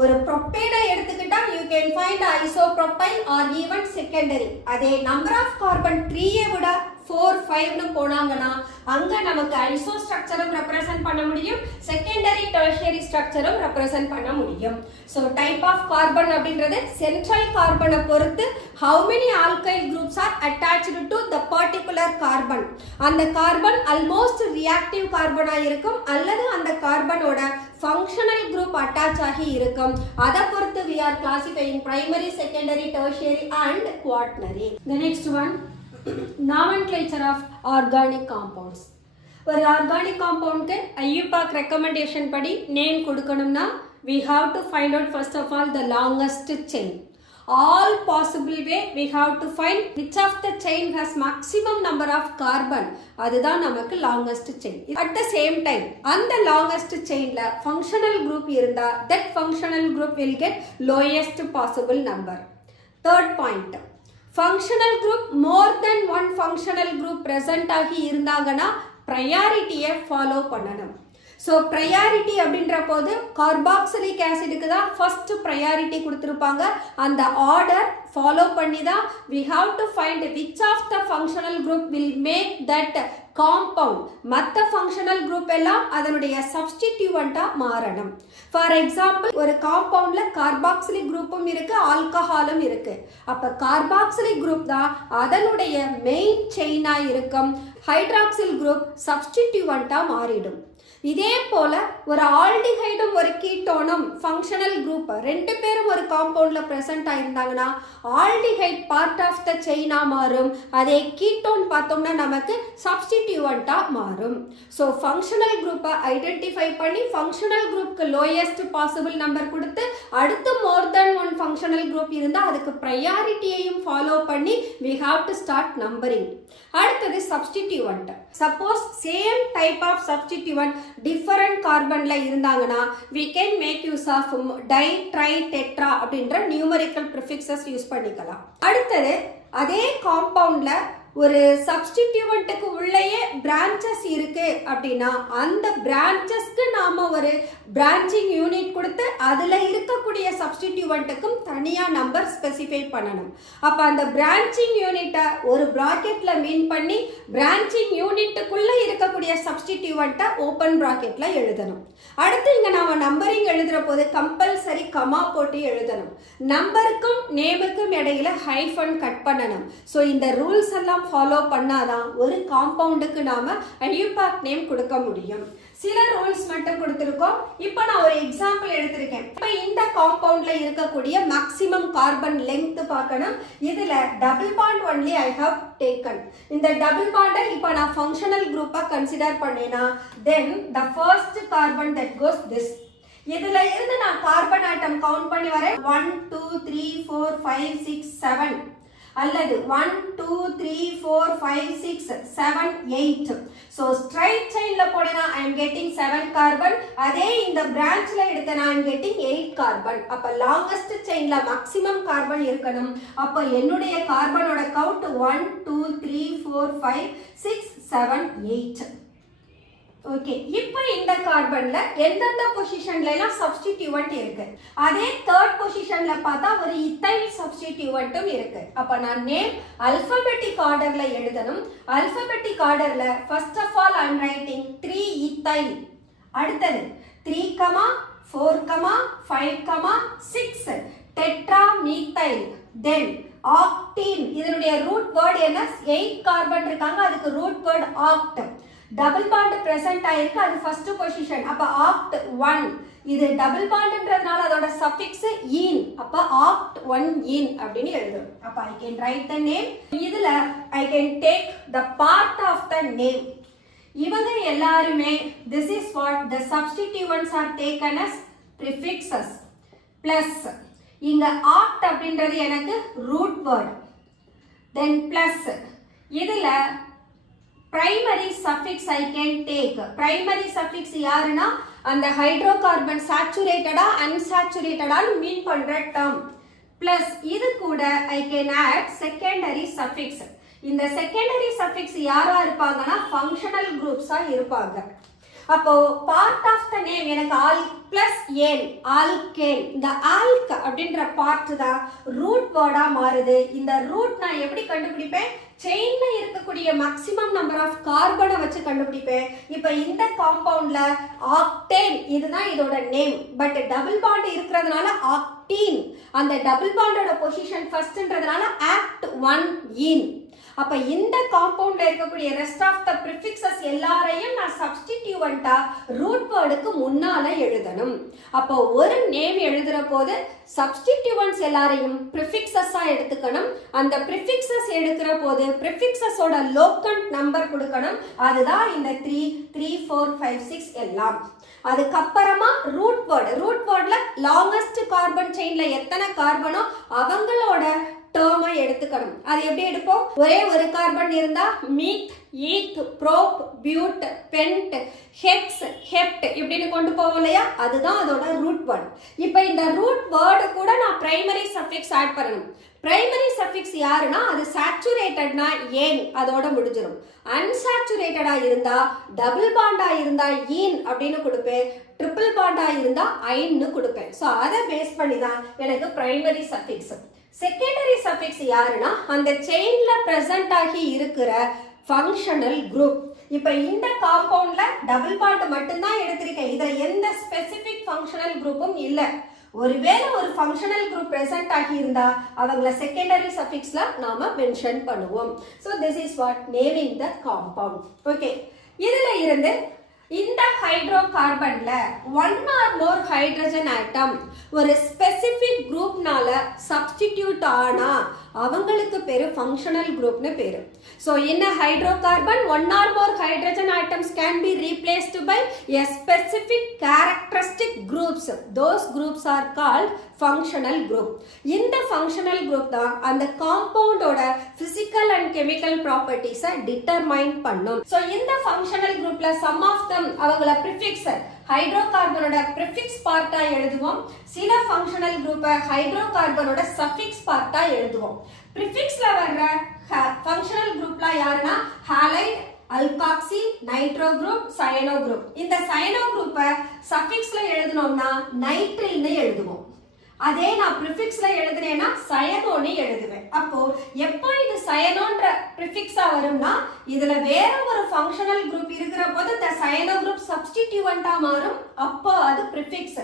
ஒரு ப்ரோப்பேனை எடுத்துக்கிட்டா you can find isopropyl or even secondary. அதே நம்பர் ஆஃப் கார்பன் 3 விட 4, 5 னு போனாங்கன்னா அங்க நமக்கு ஐசோ ஸ்ட்ரக்சரும் ரெப்ரசன்ட் பண்ண முடியும், செகண்டரி டெர்ஷியரி ஸ்ட்ரக்சரும் ரெப்ரசன்ட் பண்ண முடியும். சோ டைப் ஆஃப் கார்பன் அப்படின்றது சென்ட்ரல் கார்பனை பொறுத்து how many alkyl groups are attached to the particular carbon. அந்த கார்பன் ஆல்மோஸ்ட் ரியாக்டிவ் கார்பனா இருக்கும் அல்லது அந்த கார்பனோட functional group attach ஆகி இருக்கும். அத பொறுத்து we are classifying primary, secondary, tertiary and quaternary. The next one, nomenclature of organic compounds. ஒரு organic compound க்கு IUPAC recommendation படி name கொடுக்கணும்னா we have to find out first of all the longest chain. All possible way we have to find which of the chain has maximum number of carbon. அதுதான் நமக்கு longest chain. At the same time அந்த longest chainல functional group இருந்தா that functional group will get lowest possible number. Third point, functional group more than one functional group present ஆகி இருந்தாங்கன்னா priority-யை follow பண்ணணும். So priority அப்படின்ற போது carboxylic ஆசிடுக்கு தான் first priority கொடுத்திருப்பாங்க. அந்த order follow பண்ணி தான் we have to find which of the functional group will make that compound. மற்ற functional group எல்லாம் அதனுடைய substituent-ஆ மாறணும். For example, ஒரு compoundல கார்பாக்சிலிக் குரூப்பும் இருக்கு, ஆல்கஹாலும் இருக்கு. அப்ப கார்பாக்சிலிக் குரூப் தான் அதனுடைய மெயின் செயினா இருக்கும். ஹைட்ராக்சில் குரூப் substituent-ஆ மாறிடும். இதே போல ஒரு ஆல்டிஹைடும் ஒரு கீட்டோனும் ஃபங்க்ஷனல் குரூப் 2 பேரும் ஒரு காம்பவுண்ட்ல பிரசன்ட் ஆயிருந்தாங்கன்னா ஆல்டிஹைட் பார்ட் ஆஃப் த செயினா மாறும். அதே கீட்டோன் பார்த்தோம்னா நமக்கு சப்ஸ்டிடியூவன்ட்டா மாறும். ஸோ ஃபங்க்ஷனல் குரூப்பை ஐடென்டிஃபை பண்ணி ஃபங்க்ஷனல் குரூப்க்கு லோயஸ்ட் பாசிபிள் நம்பர் கொடுத்து அடுத்து more than one functional group இருந்தால் அதுக்கு ப்ரையாரிட்டியையும் ஃபாலோ பண்ணி we have to start numbering. அடுத்தது சப்ஸ்டிடியூவன்ட். Suppose same type of substituent different கார்பன்ல இருந்தாங்கன்னா we can make use of di, tri, tetra அப்படின்ற நியூமரிக்கல் ப்ரிஃபிக்ஸஸ் யூஸ் பண்ணிக்கலாம். அடுத்தது அதே காம்பவுண்ட்ல ஒரு சப்ஸ்டிடியூவன்ட்டுக்கு உள்ளேயே பிரான்ச்சஸ் இருக்கு அப்படின்னா அந்த பிரான்ச்சஸ்க்கு நாம ஒரு பிரான்ச்சிங் யூனிட் கொடுத்து அதுல இருக்கக்கூடிய சப்ஸ்டிடியூவன்ட்டுக்கும் தனியா நம்பர் ஸ்பெசிஃபை பண்ணணும். அப்ப அந்த பிரான்ச்சிங் யூனிட்டை ஒரு பிராக்கெட்ல மீன் பண்ணி பிரான்ச்சிங் யூனிட்டுக்குள்ள இருக்கக்கூடிய சப்ஸ்டிடியூவன்ட்டை ஓபன் பிராக்கெட்ல எழுதணும். அடுத்து இங்க நாம நம்பரிங் எழுதுற போது கம்பல்சரி கமா போட்டு எழுதணும். நம்பருக்கும் நேமுக்கும் இடையில ஹைஃபன் கட் பண்ணணும். ஸோ இந்த ரூல்ஸ் எல்லாம் ஃபாலோ பண்ணாதான் ஒரு காம்பவுண்டுக்கு நாம IUPAC நேம் கொடுக்க முடியும். சில ரூல்ஸ் மட்டும் கொடுத்திருக்கோம். இப்போ நான் ஒரு எக்ஸாம்பிள் எடுத்திருக்கேன். இப்போ இந்த காம்பவுண்ட்ல இருக்கக்கூடிய மேக்ஸிமம் கார்பன் லெங்த் பார்க்கணும். இதுல double bond only I have taken. இந்த டபுள் பாண்டை இப்போ நான் ஃபங்க்ஷனல் குரூப்பா கன்சிடர் பண்ணேனா then the first carbon that goes this. இதுல இருந்து நான் கார்பன் ஆட்டம் கவுண்ட் பண்ணி வரேன். 1 2 3 4 5 6 7. அல்லது 1 2 3 4 5 6 7 8. So straight chainல போடனா I am getting 7 carbon. அதே இந்த branchல எடுத்தனா I am getting 8 carbon. அப்ப longest chainல maximum carbon இருக்கணும். அப்ப என்னுடைய கார்பனோட count 1 2 3 4 5 6 7 8. ஓகே, இப்போ இந்த கார்பன்ல எந்தெந்த பொசிஷன்ல எல்லாம் சப்ஸ்டிட்யூவன்ட் இருக்கு? அதே தேர்ட் பொசிஷன்ல பார்த்தா ஒரு இத்தைல் சப்ஸ்டிட்யூவன்ட்டும் இருக்கு. அப்ப நான் நேம் அல்பபெட்டிக் ஆர்டர்ல எழுதணும். அல்பபெட்டிக் ஆர்டர்ல first of all I am writing 3 இத்தைல். அடுத்தது 3, 4, 5, 6 டெட்ரா மீத்தைல். தென் ஆக்டீன். இதனுடைய ரூட் வேர்ட் என்ன? 8 கார்பன் இருக்காங்க, அதுக்கு root word oct. Double bond present ஆயிருக்கு, அது ஃபர்ஸ்ட் பொசிஷன். அப்ப ஆக்ட் 1. இது டபுள் பாண்ட்ன்றதுனால அதோட சஃபிக்ஸ் ஈன். அப்ப ஆக்ட் 1 ஈன் அப்படினு எழுதுறோம். அப்ப I can write the name. இதுல I can take the part of the name. இவங்க எல்லாரும் this is what the substituents are taken as prefixes. Plus இங்க ஆக்ட் அப்படின்றது எனக்கு ரூட் வேர்ட். then plus இதுல primary suffix I can take. Primary suffix யாருன்னா அந்த hydrocarbon saturated unsaturated மீன் பண்ற term. plus இது கூட I can add secondary suffix. இந்த secondary suffix யாரா இருப்பாங்கன்னா functional groups இருப்பாங்க. அப்போ part of the name எனக்கு ஆல் பிளஸ் ஏன் ஆல்கேன். இந்த ஆல்க் அப்படின்ற பார்ட் தான் ரூட் வேர்டா மாறுது. இந்த ரூட் நான் எப்படி கண்டுபிடிப்பேன்? செயின்ல இருக்கக்கூடிய மேக்ஸிமம் நம்பர் ஆஃப் கார்பனை வச்சு கண்டுபிடிப்பேன். இப்போ இந்த காம்பவுண்ட்ல ஆக்டேன் இதுதான் இதோட நேம். பட் டபுள் பாண்ட் இருக்கிறதுனால ஆக்டீன். அந்த டபுள் பாண்டோட பொசிஷன் ஃபர்ஸ்ட்ன்றதுனால ஆக்ட் 1 ஈன். அப்ப இந்த காம்பவுண்ட்ல இருக்கக்கூடிய ரெஸ்ட் ஆஃப் த ப்ரிஃபிக்ஸஸ் எல்லாரையும் நான் சப்ஸ்டிட்யூவன்ட்டா ரூட் வேர்டுக்கு முன்னால எழுதணும். அப்போ ஒரு நேம் எழுதுற போது சப்ஸ்டிட்யூவன்ட்ஸ் எல்லாரையும் ப்ரிஃபிக்ஸஸா எடுத்துக்கணும். அந்த ப்ரிஃபிக்ஸஸ் எடுக்கிற போது ப்ரிஃபிக்ஸஸோட லோக்கண்ட் நம்பர் கொடுக்கணும். அதுதான் இந்த 3 3 4 5 6 எல்லாம். அதுக்கப்புறமா ரூட் வேர்ட்ல லாங்கஸ்ட் கார்பன் செயின்ல எத்தனை கார்பனோ அவங்களோட டேர்மை எடுத்துக்கணும். அது எப்படி எடுப்போம்? ஒரே ஒரு கார்பன் இருந்தா meth, eth, prop, but, pent, hex, hept இப்படின்னு கொண்டு போவோம் இல்லையா? அதுதான் அதோட ரூட் வேர்ட். இப்போ இந்த ரூட் வேர்டு கூட நான் பிரைமரி சஃபிக்ஸ் ஆட் பண்ணணும். பிரைமரி சஃபிக்ஸ் யாருன்னா அது சேச்சுரேட்டட்னா ஏன் அதோட முடிஞ்சிடும். அன்சாச்சுரேட்டடா இருந்தா டபுள் பாண்டா இருந்தா ஈன் அப்படின்னு கொடுப்பேன். ட்ரிபிள் பாண்டா இருந்தா ஐன்னு கொடுப்பேன். ஸோ அதை பேஸ் பண்ணி தான் எனக்கு பிரைமரி சஃபிக்ஸ். செகண்டரி சஃபிக்ஸ் யாருன்னா அந்த செயின்ல பிரசன்ட் ஆகி இருக்கிற ஃபங்க்ஷனல் குரூப். இப்போ இந்த காம்பவுண்ட்ல டபுள் பாண்ட் மட்டும்தான் எடுத்திருக்கேன். இதுல எந்த ஸ்பெசிபிக் ஃபங்க்ஷனல் குரூப்பும் இல்லை. ஒருவேளை ஒரு ஃபங்க்ஷனல் குரூப் பிரசன்ட் ஆகி இருந்தா அவங்கள செகண்டரி சஃபிக்ஸ்ல நாம மென்ஷன் பண்ணுவோம். So this is what naming the compound. Okay, இதுல இருந்து இந்த ஹைட்ரோ கார்பன்ல 1 or more ஹைட்ரஜன் ஆட்டம் ஒரு ஸ்பெசிபிக் குரூப்னால சப்ஸ்டிடியூட் ஆனா அவங்களுக்கு பேரு ஃபங்க்ஷனல் குரூப்னு பேரு. So in a hydrocarbon 1 or more hydrogen atoms can be replaced by a specific characteristic groups. Those groups are called functional group. இந்த functional group தான் அந்த compound ஓட physical and chemical properties determine பண்ணும். So இந்த functional groupல some of them அவங்கள prefix ஹைட்ரோகார்பனோட prefix பார்ட்டா எழுதுவோம். சில functional குரூப்பை ஹைட்ரோகார்பனோட சஃபிக்ஸ் பார்ட்டா எழுதுவோம். ப்ரிஃபிக்ஸ்ல வர்ற ஃபங்க்ஷனல் குரூப்ல யாருன்னா allied, alkoxy, nitro group, cyano group. இந்த சயனோ குரூப்பை சஃபிக்ஸ்ல எழுதணும்னா நைட்ரில்னு எழுதுவோம். அதே நான் ப்ரிஃபிக்ஸ்ல எழுதுறேன்னா சயனோன்னு எழுதுவேன். அப்போ எப்போ இது சயனோன்ற ப்ரிஃபிக்ஸா வரும்னா இதுல வேற ஒரு ஃபங்க்ஷனல் குரூப் இருக்கிற போது இந்த சயனோ குரூப் சப்ஸ்டிடியூவன்ட்டா மாறும். அப்போ அது ப்ரிஃபிக்ஸ்.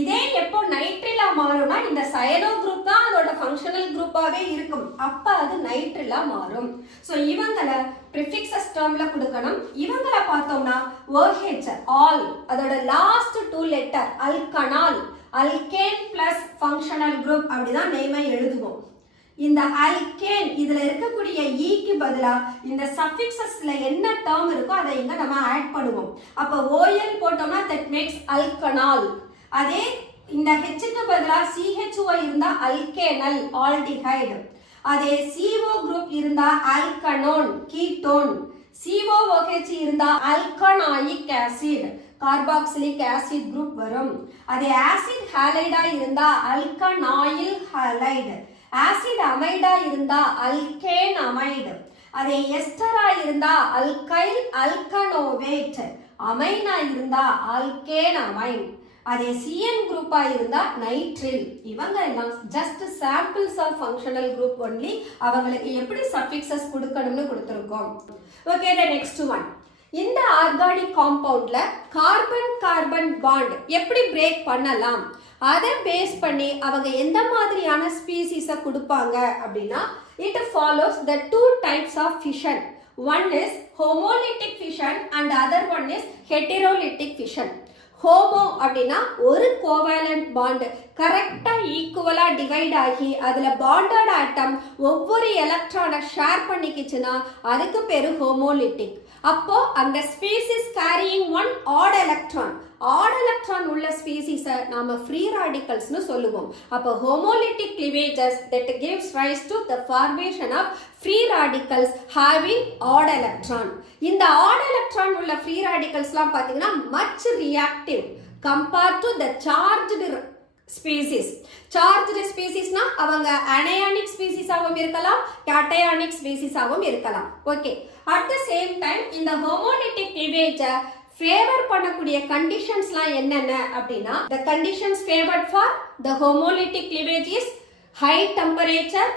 இதே எப்போ நைட்ரிலா மாறும்னா இந்த சயனோ குரூப் தான் அதோட ஃபங்க்ஷனல் குரூப்பாவே இருக்கும். அப்ப அது நைட்ரிலா மாறும். ஸோ இவங்கள ப்ரிஃபிக்ஸஸ் டேர்ம்ல கொடுக்கணும். இவங்கள பார்த்தோம்னா OH ஆல் அதோட last 2 letter alkanol alkane plus functional group அப்படிதான் நேமை எழுதுவோம். இந்த அல்கேன் இதுல இருக்கக்கூடிய ஈக்கு பதிலா இந்த சஃபிக்ஸஸ்ல என்ன டேர்ம் இருக்கோ அதை இங்க நம்ம ஆட் பண்ணுவோம். அப்ப OL போட்டோம்னா தட் மேக்ஸ் அல்கனால். அதே இந்த ஹெச்சுக்கு பதிலா CHO இருந்தா அல்கேனல் ஆல்டிஹைடு. அதே CO குரூப் இருந்தா ஆல்கனோன் கீட்டோன், COOH இருந்தா ஆல்கனாயிக் ஆசிட் கார்பாக்சிலிக் ஆசிட் குரூப் வரும். அதே ஆசிட் ஹாலைடா இருந்தா ஆல்கனாயில் ஹாலைடு, ஆசிட் அமைடா இருந்தா அல்கேன் அமைடு, அதே எஸ்டரா இருந்தா அல்கைல் அல்கனோவேட், அமைனா இருந்தா ஆல்கேன் அமைன், அதே CN குரூப்பா இருந்தா நைட்ரில். இவங்க எல்லாம் just samples of functional group only. அவங்களுக்கு எப்படி சஃபிக்ஸஸ் கொடுக்கணும்னு கொடுத்துருக்கோம். Okay, the next one. இந்த ஆர்கானிக் காம்பவுண்ட்ல கார்பன் கார்பன் பாண்ட் எப்படி பிரேக் பண்ணலாம், அதை பேஸ் பண்ணி அவங்க எந்த மாதிரியான ஸ்பீசிஸை கொடுப்பாங்க அப்படின்னா, it follows the two types of fission. One is homolytic fission and other one is heterolytic fission. Homo அப்படின்னா ஒரு கோவேலண்ட் பாண்ட் கரெக்டா ஈக்குவலா டிவைட் ஆகி அதுல பாண்டட் ஆட்டம் ஒவ்வொரு எலக்ட்ரானை ஷேர் பண்ணிக்கிச்சுன்னா அதுக்கு பேரு ஹோமோலிட்டிக். அப்போ அந்த species carrying one odd electron, odd electron உள்ள ஸ்பீசிஸை நாம ஃப்ரீ ராடிக்கல்ஸ்னு சொல்லுவோம். அப்போ homolytic cleavages that gives rise to the formation of free radicals having odd electron. இந்த ஆட் எலக்ட்ரான் உள்ள ஃப்ரீ ராடிக்கல்ஸ்லாம் பாத்தீங்கன்னா much reactive compared to the charged species. Charged ஸ்பீசிஸ்னா அவங்க அனயானிக் ஸ்பீசிஸாகவும் இருக்கலாம், கேட்டயானிக் ஸ்பீசிஸாகவும் இருக்கலாம். Okay, at the same time இந்த ஹோமோலிட்டிக் கிளிவேஜை ஃபேவர் பண்ணக்கூடிய கண்டிஷன்ஸ்லாம் என்னென்ன அப்படின்னா, the conditions favored for the homolytic cleavage is high temperature,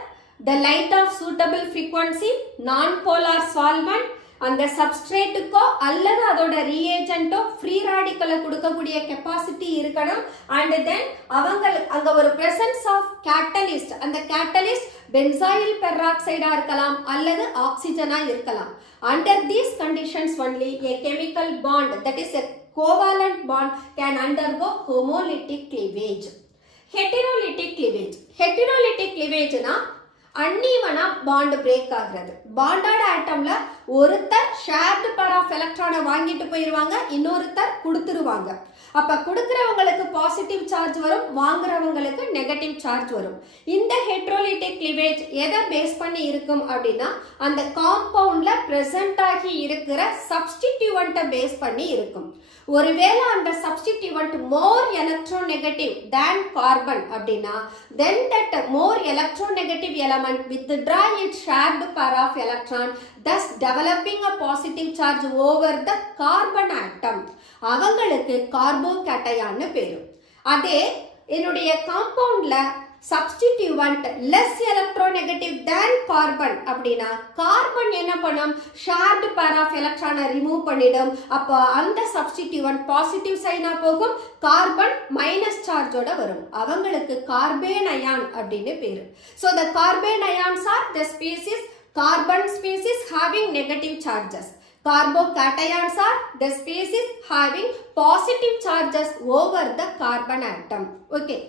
the light of suitable frequency, non-polar solvent, அந்த சப்ஸ்ட்ரேட்டுக்கோ அல்லது அதோட ரீஏஜென்ட்டோ ஃப்ரீ ராடிக்கலை கொடுக்கக்கூடிய கெப்பாசிட்டி இருக்கணும். அண்ட் தென் அங்க ஒரு பிரசன்ஸ் ஆஃப் கேட்டலிஸ்ட், அந்த கேட்டலிஸ்ட் பென்சாயில் பெராக்சைடா இருக்கலாம் அல்லது ஆக்சிஜனா இருக்கலாம். Under these conditions only a chemical bond, that is a covalent bond, can undergo homolytic cleavage. Heterolytic cleavage. Heterolytic cleavageனா அன்னீவனா பாண்ட் பிரேக் ஆகிறது. பாண்டட் ஆட்டம்ல ஒருத்தர் ஷேர்டு பேர் ஆஃப் எலக்ட்ரானை வாங்கிட்டு போயிருவாங்க, இன்னொருத்தர் கொடுத்துருவாங்க. அப்ப கொடுக்கிறவங்களுக்கு பாசிட்டிவ் சார்ஜ் வரும், வாங்குறவங்களுக்கு நெகட்டிவ் சார்ஜ் வரும். இந்த ஹெட்ரோலிட்டிக் கிளிவேஜ் எதை பேஸ் பண்ணி இருக்கும் அப்படின்னா, அந்த காம்பவுண்ட்ல பிரசன்ட் ஆகி இருக்கிற சப்ஸ்டிடியூவன்ட்டை பேஸ் பண்ணி இருக்கும். ஒருவேளை அந்த சப்ஸ்டிடியூவன்ட் மோர் எலக்ட்ரோநெகட்டிவ் தேன் கார்பன் அப்படின்னா, then that more electronegative element withdraw its shared pair of electron, thus developing a positive charge over the carbon atom. அவங்களுக்கு கார்போகேட்டையான்னு பேரு. அதே என்னுடைய காம்பவுண்ட்ல சப்ஸ்டிடியூவன்ட் லெஸ் எலக்ட்ரோநெகட்டிவ் தேன் கார்பன் அப்படின்னா, கார்பன் என்ன பண்ணும், ஷேர்டு பேர் ஆஃப் எலக்ட்ரானை remove பண்ணிடும். அப்போ அந்த சப்ஸ்டிடியூவன்ட் பாசிட்டிவ் சைனா போகும், கார்பன் மைனஸ் சார்ஜோட வரும். அவங்களுக்கு கார்பேன் அயான் அப்படின்னு பேரு. So the carbanions are the species, carbon species having negative charges. Carbocations are the species having positive charges over the carbon atom. Okay,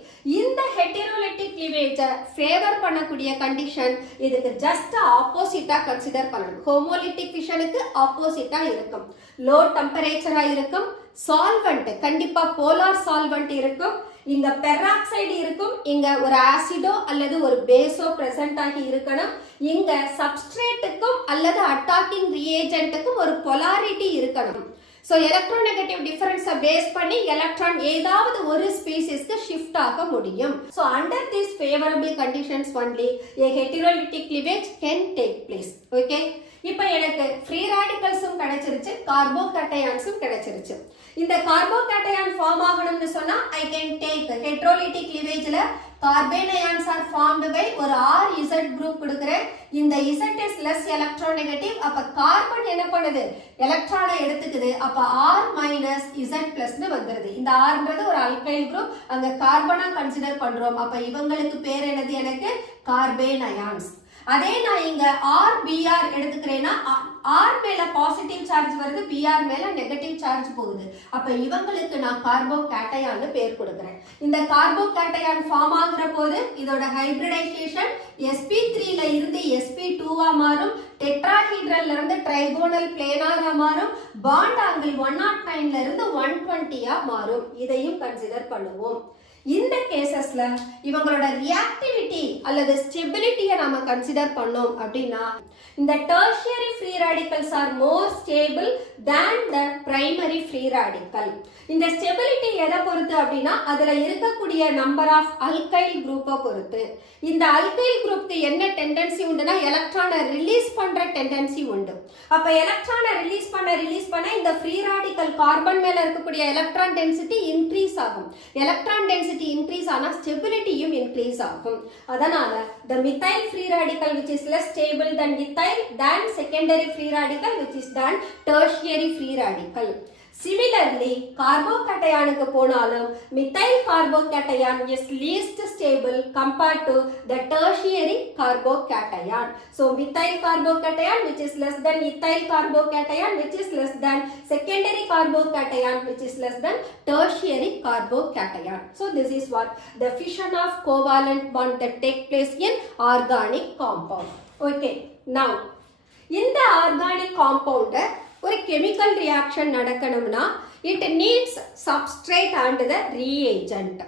இந்த heterolytic cleavage favor பண்ணக்கூடிய condition இதுக்கு just ஆப்போசிட்டா consider பண்ணணும். ஹோமோலிட்டிக் ஃபிஷனுக்கு ஆப்போசிட்டா இருக்கும், low டெம்பரேச்சரா இருக்கும், solvent கண்டிப்பா polar solvent இருக்கும், இங்க பெராக்சைடு இருக்கும், இங்க ஒரு ஆசிடோ அல்லது ஒரு பேஸோ பிரசன்ட் ஆகி இருக்கணும், இங்க சப்ஸ்ட்ரேட்டுக்கும் அல்லது அட்டாக்கிங் ரியேஜென்ட்டுக்கும் ஒரு பொலாரிட்டி இருக்கணும். ஸோ எலக்ட்ரோநெகட்டிவ் டிஃபரன்ஸை பேஸ் பண்ணி எலக்ட்ரான் ஏதாவது ஒரு ஸ்பீசிஸ்க்கு ஷிஃப்ட் ஆக முடியும். So under this favourable conditions only a heterolytic cleavage can take place. Okay, இப்போ எனக்கு ஃப்ரீ ராடிக்கல்ஸும் கிடைச்சிருச்சு, கார்போகேட்டையான்ஸும் கிடைச்சிருச்சு. இந்த கார்போகேட்டையான் ஃபார்ம் ஆகணும்னு சொன்னா I can take heterolytic cleavageல carbon ions are formed by ஒரு RZ குரூப் கொடுக்கிறேன். இந்த Z is less electronegative. அப்ப கார்பன் என்ன பண்ணுது, எலக்ட்ரானை எடுத்துக்குது. அப்ப R minus Z பிளஸ்னு வந்துருது. இந்த Rன்றது ஒரு அல்கைல் குரூப், அங்க கார்பனா கன்சிடர் பண்றோம். அப்ப இவங்களுக்கு பேர் என்னது, எனக்கு கார்பன் அயான்ஸ். அதே நான் இங்க RBr எடுத்துக்கிறேன்னா, R மேல பாசிட்டிவ் சார்ஜ் வருது, Br மேல நெகட்டிவ் சார்ஜ் போகுது. அப்ப இவங்களுக்கு நான் கார்போகேட்டையான்னு பேர் கொடுக்கிறேன். இந்த கார்போகேட்டையான் ஃபார்ம் ஆகுற போது இதோட ஹைபிரிடைசேஷன் sp3ல இருந்து sp2ஆ மாறும், டெட்ராஹீட்ரல்ல இருந்து ட்ரைகோனல் பிளேனாரா மாறும், பாண்ட் ஆங்கிள் 109ல இருந்து 120ஆ மாறும். இதையும் கன்சிடர் பண்ணுவோம். இந்த கேசஸ்ல இவங்களோட ரியாக்டிவிட்டி அல்லது ஸ்டெபிலிட்டியை நாம கன்சிடர் பண்ணோம் அப்படின்னா இந்த tertiary free radicals are more stable than the primary free radical. இந்த ஸ்டெபிலிட்டி எதை பொறுத்து அப்படின்னா அதுல இருக்கக்கூடிய நம்பர் ஆஃப் அல்கைல் குரூப்பை பொறுத்து. இந்த அல்கைல் குரூப்க்கு என்ன டெண்டன்சி உண்டுனா எலக்ட்ரானை ரிலீஸ் பண்ற டெண்டன்சி உண்டு. அப்ப எலக்ட்ரானை ரிலீஸ் பண்ண இந்த ஃப்ரீ ராடிக்கல் கார்பன் மேல இருக்கக்கூடிய எலக்ட்ரான் டென்சிட்டி இன்க்ரீஸ் ஆகும். எலக்ட்ரான் டென்சிட்டி இன்க்ரீஸ் ஆனா ஸ்டெபிலிட்டியும் இன்க்ரீஸ் ஆகும். அதனால the methyl free radical which is less stable than ethyl than secondary free radical which is than tertiary free radical. Similarly, carbocation போனாலும் methyl carbocation is least stable compared to the tertiary carbocation. So methyl carbocation which is less than ethyl carbocation which is less than secondary carbocation which is less than tertiary carbocation. So this is what the fission of covalent bond that take place in organic compound. Okay, now in the organic compound ஒரு chemical reaction நடக்கணும்னா it needs substrate and the reagent.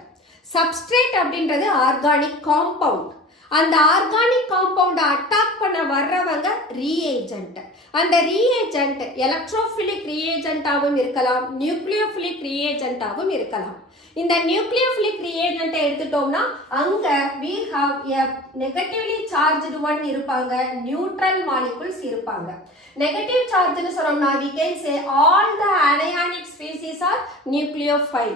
Substrate அப்படின்றது organic compound. அந்த organic காம்பவுண்டை attack பண்ண வர்றவங்க reagent. அந்த reagent electrophilic ரீஏஜென்ட்டாகவும் இருக்கலாம், nucleophilic ரீஏஜென்ட்டாகவும் இருக்கலாம். இந்த நியூக்ளியோஃபிலிக் ரீஏஜென்ட்டை எடுத்துட்டோம்னா அங்க we have a negatively charged one இருப்பாங்க, நியூட்ரல் மாலிகுல்ஸ் இருப்பாங்க. நெகட்டிவ் சார்ஜ்னு சொன்னோம்னா we can say all the anionic species are nucleophile.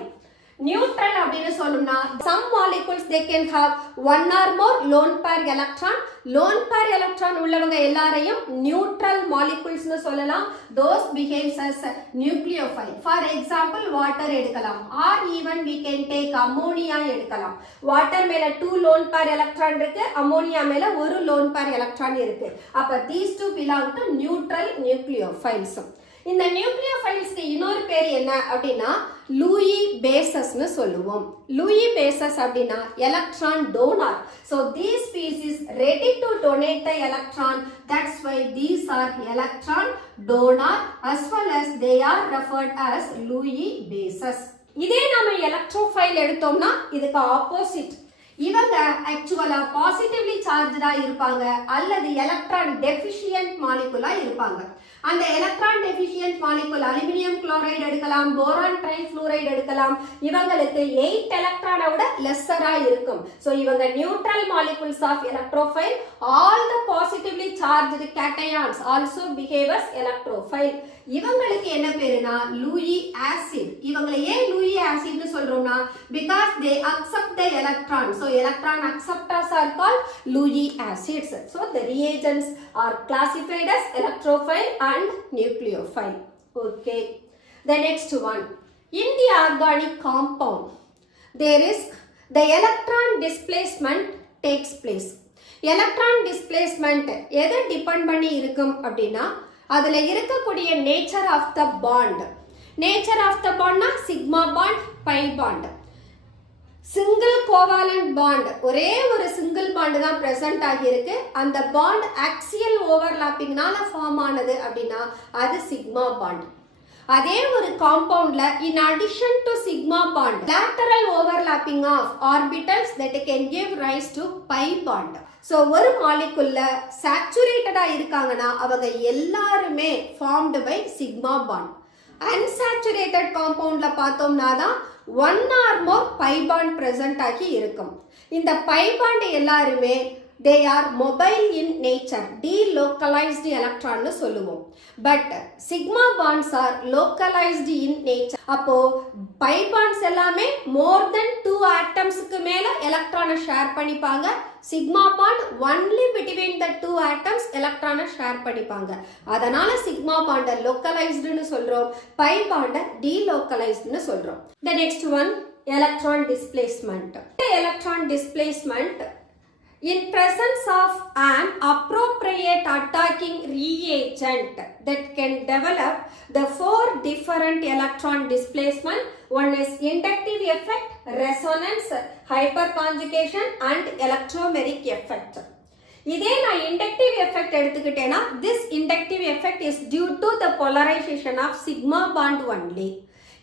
Neutral அப்படின்னு சொல்லணும்னா some molecules they can have one or more lone pair electron. lone pair electron உள்ளவங்க எல்லாரையும் neutral molecules னு சொல்லலாம். those behaves as nucleophile. for example water எடுக்கலாம், or even we can take ammonia எடுக்கலாம். water மேல 2 lone pair electron இருக்கு, ammonia மேல ஒரு lone pair electron இருக்கு. அப்ப these two belong to neutral nucleophiles. இந்த நியூக்ளியோஃபைல்ஸ்க்கு இன்னொரு பேர் என்ன அப்படின்னா லூயி பேசஸ்னு சொல்லுவோம். லூயி பேசஸ் அப்படின்னா electron donor. So these species ready to donate the electron, that's why these are electron donor as well as they are referred as Louis bases. இதே நாம electrophile எடுத்தோம்னா இதுக்கு ஆப்போசிட். இவங்க ஆக்சுவலா பாசிட்டிவ்லி சார்ஜ்டா இருப்பாங்க அல்லது எலக்ட்ரான் டெஃபிஷியன்ட் மாலிகுலா இருப்பாங்க. அந்த electron deficient molecule aluminium chloride எடுக்கலாம், போரான் ட்ரைஃப்ளூரைடு எடுக்கலாம். இவங்களுக்கு 8 எலக்ட்ரானை விட லெஸ்ஸரா இருக்கும். சோ இவங்க neutral molecules of electrophile. All the positively charged cations also behave as electrophile. இவங்களுக்கு என்ன பேருனா லூயி ஆசிட். இவங்களை ஏன் லூயி ஆசிட்னு சொல்றோம்னா because they accept the electron. So electron acceptors are called Louis acids. So the reagents are classified as electrophile and nucleophile. Okay. The next one. In the organic compound, there is the electron displacement takes place. Electron displacement எதை depend பண்ணி இருக்கும் அப்படின்னா அதுல இருக்கக்கூடிய nature of the bond. Nature of the பாண்ட்னா sigma bond, pi bond. Single covalent bond, ஒரே ஒரு single bond தான் பிரசன்ட் ஆகியிருக்கு. அந்த பாண்ட் ஆக்சியல் ஓவர்லாப்பிங்னால ஃபார்ம் ஆனது அப்படின்னா அது சிக்மா பாண்ட். அதே ஒரு காம்பவுண்ட்ல in addition to sigma bond lateral overlapping of orbitals that can give rise to pi bond. So ஒரு மாலிகுல்ல சேச்சுரேட்டடா இருக்காங்கன்னா அவங்க எல்லாருமே formed by sigma bond. unsaturated compoundல பார்த்தோம்னா தான் one or more pi bond present ஆகி இருக்கும். இந்த pi bond எல்லாருமே they are mobile in nature, delocalized electron னு சொல்லுவோம். but sigma bonds are localized in nature. அப்போ pi bonds எல்லாமே more than 2 atoms-க்கு மேல எலக்ட்ரானை ஷேர் பண்ணிப்பாங்க. sigma bond only between the 2 atoms எலக்ட்ரானை ஷேர் பண்ணிப்பாங்க. அதனால sigma bond localized னு சொல்றோம், pi bond delocalized னு சொல்றோம். The next one, electron displacement. Electron displacement in presence of an appropriate attacking reagent that can develop the 4 different electron displacement. One is inductive effect, resonance, hyperconjugation and electromeric effect. இதே நான் inductive effect எடுத்துக்கிட்டேனா this inductive effect is due to the polarization of sigma bond only.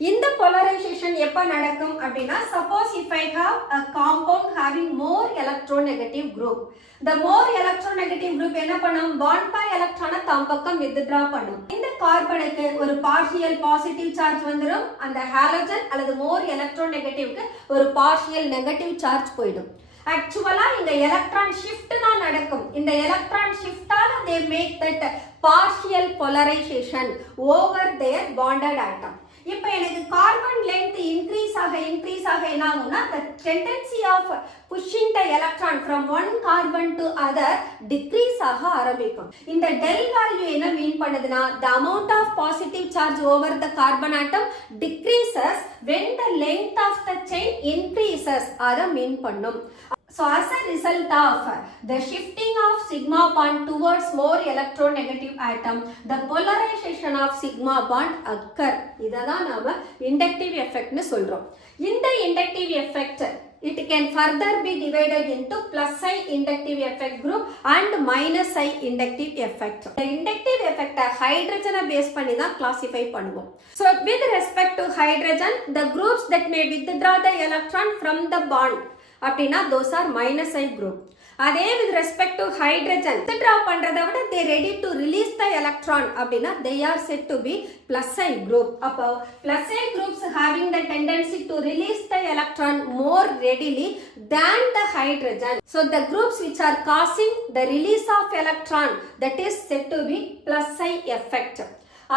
இந்த polarization எப்ப நடக்கும் அப்படின்னா suppose if I have a compound having more electronegative group, the more electronegative group என்ன பண்ணும், bond pair electron தாம் பக்கம் withdraw பண்ணும். இந்த கார்பனுக்கு ஒரு partial positive charge வந்துரும், அந்த halogen அல்லது more electronegative ஒரு partial negative charge போயிடும். ஆக்சுவலா இந்த எலக்ட்ரான் ஷிஃப்ட் தான் நடக்கும். இந்த electron ஷிஃப்டால they make that partial polarization over their bonded atom. இப்போ எனக்கு கார்பன் லென்த் இன்க்ரீஸ் ஆக என்ன ஆகும்னா the tendency of pushing the electron from one carbon to other decrease ஆக ஆரம்பிக்கும். இந்த டெல் வேல்யூ என்ன மீன் பண்ணுதுன்னா the amount of positive charge over the carbon atom decreases when the length of the chain increases. அத மீன் பண்ணும். So as a result of the shifting of sigma bond towards more electronegative atom, the polarization of sigma bond occur. இததான் நாம inductive effect னு சொல்றோம். இந்த inductive effect it can further be divided into plus I inductive effect group and minus I inductive effect. The inductive effect hydrogen base பண்ணி தான் classify பண்ணுவோம். So with respect to hydrogen, the groups that may withdraw the electron from the bond அப்படின்னா those are minus I group. அதே with respect to hydrogen withdraw பண்றதை விட they ready to release the electron அப்படின்னா they are said to be plus I group. அப்போ plus I groups having the tendency to release the electron more readily than the hydrogen. So the groups which are causing the release of electron, that is said to be plus I effect.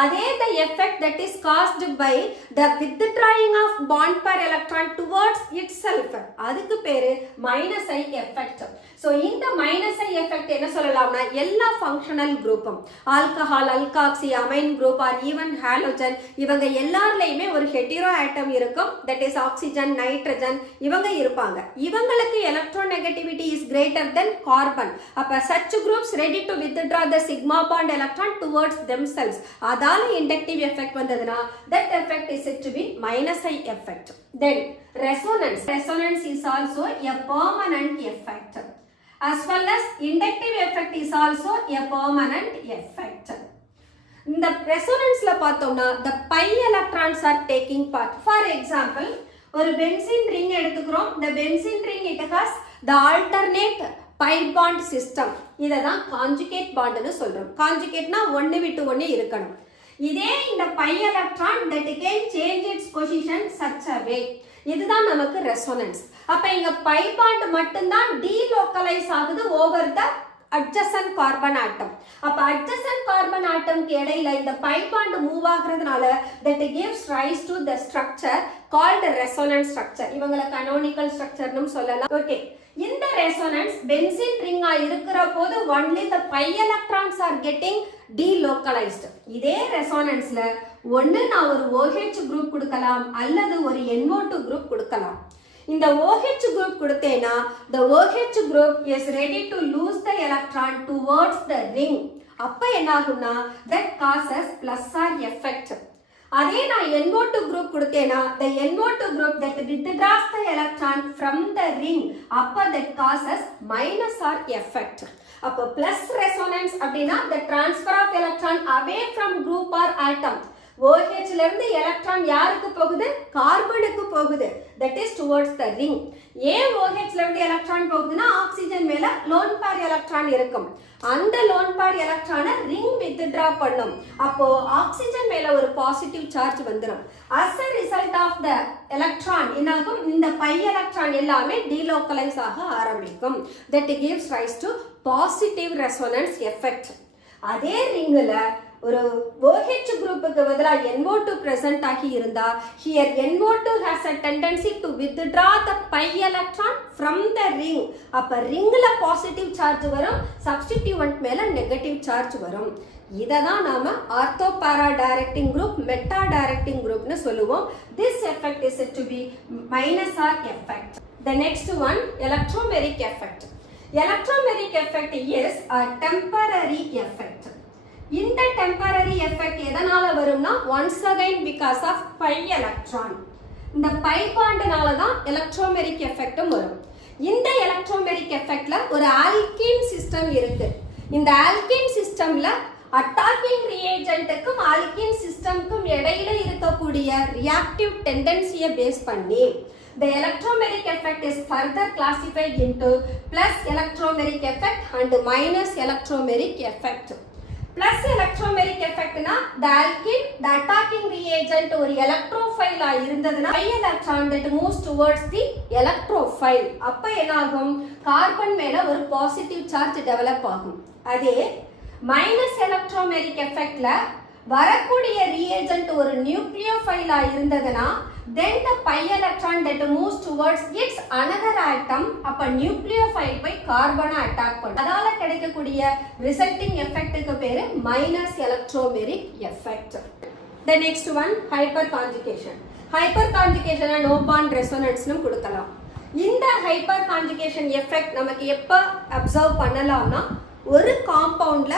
அதே the effect that is caused by the withdrawing of bond pair electron towards itself, அதுக்கு பேரு minus I effect. So இந்த minus I effect என்ன சொல்லலாம்னா எல்லா functional groupம் alcohol, alkoxy, amine group or even halogen இவங்க எல்லார்லயுமே ஒரு hetero atom இருக்கும், that is oxygen, nitrogen இவங்க இருப்பாங்க. இவங்களுக்கு electronegativity is greater than carbon. அப்ப such groups ready to withdraw the sigma bond electron towards themselves. அதால inductive effect வந்ததுனா that effect is said to be minus I effect. Then resonance is also a permanent effect, as well as inductive effect is also a permanent effect. இந்த ரெசோனன்ஸ்ல பார்த்தோம்னா the pi electrons are taking part. For example, ஒரு benzene ring எடுத்துக்கிறோம். The benzene ring it has the alternate pi bond system. இததான் conjugate bond னு சொல்றோம். conjugateனா ஒன்னு விட்டு ஒன்னு இருக்கணும். இதே இந்த pi electron that can change its position such a way, இதுதான் நமக்கு ரெசோனன்ஸ். அப்ப இங்க pi bond மட்டும்தான் delocalize ஆகுது over the adjacent carbon atom. அப்ப adjacent carbon atom க்கு இடையில இந்த pi bond மூவ் ஆகுறதுனால that gives rise to the structure called resonance structure. இவங்கள canonical structure னும் சொல்லலாம். ஓகே, இந்த resonance benzene ring இருக்கிற போது only the pi electrons are getting delocalized. இதே ரெசோனன்ஸ்ல ஒன்னு நான் ஒரு OH குரூப் கொடுக்கலாம் அல்லது ஒரு NO2 குரூப் கொடுக்கலாம். இந்த OH group கொடுத்தேனா the OH group is ready to lose the electron towards the ring. அப்ப என்ன ஆகும்னா that causes plus R effect. அதே நான் NO2 group கொடுத்தேனா the NO2 group that withdraws the electron from the ring, அப்ப that causes minus R effect. அப்ப plus resonance அப்படின்னா the transfer of electron away from group or atom. OH ல இருந்து electron யாருக்கு போகுது, கார்பனுக்கு போகுது, that is towards the ring. ஏன் OH ல இருந்து எலக்ட்ரான் போகுதுன்னா ஆக்சிஜன் மேல lone pair எலக்ட்ரான் இருக்கும், அந்த lone pair எலக்ட்ரானை ரிங் withdraw பண்ணும். அப்போ ஆக்சிஜன் மேல ஒரு பாசிட்டிவ் சார்ஜ் வந்துரும். as a result of the electron என்னாகும், இந்த pi எலக்ட்ரான் எல்லாமே delocalize ஆக ஆரம்பிக்கும். that gives rise to positive resonance effect. அதே ரிங்ல ஒரு OH குரூப்புக்கு பதிலா NO2 present ஆகி இருந்தா here NO2 has a tendency to withdraw the pi electron from the ring. அப்ப ரிங்ல பாசிட்டிவ் சார்ஜ் வரும், சப்ஸ்டிட்யூவன்ட் மேல நெகட்டிவ் சார்ஜ் வரும். இததான் நாம ஆர்த்தோ பாரா டைரக்டிங் குரூப், மெட்டா டைரக்டிங் குரூப்னு சொல்லுவோம். this effect is said to be minus R effect. The next one, electromeric effect. Electromeric effect is a temporary effect. இந்த temporary effect எதனால வரும்னா once again because of pi electron. இந்த pi bondனால தான் electromeric effect வரும். இந்த electromeric effectல ஒரு alkene system இருக்கு. இந்த alkene systemல அட்டாக்கிங் ரியேஜென்ட்டுக்கும் ஆல்கின் சிஸ்டம்க்கும் இடையில இருக்கக்கூடிய ரியாக்டிவ் டெண்டன்சியை பேஸ் பண்ணி the electromeric effect is further classified into plus electromeric effect and minus electromeric effect. Plus electromeric effect na the alkene, the attacking reagent ஒரு electrophile இருந்ததுனா pi electron that moves towards the electrophile அப்ப என்ன ஆகும் carbon மேல ஒரு positive charge develop ஆகும். அதே minus electromeric effectல வரக்கூடிய reagent ஒரு நியூக்ளியோஃபைலா இருந்ததுனா then the pi electron that moves towards its another atom அப்ப நியூக்ளியோஃபைல் போய் கார்பனை அட்டாக் பண்ணும். அதால கிடைக்கக்கூடிய resulting effect க்கு பேரு minus electromeric effect. The next one hyperconjugation. Hyperconjugation no bond resonance னு கொடுக்கலாம். இந்த hyperconjugation effect நமக்கு எப்ப observe பண்ணலாம்னா ஒரு காம்பவுண்ட்ல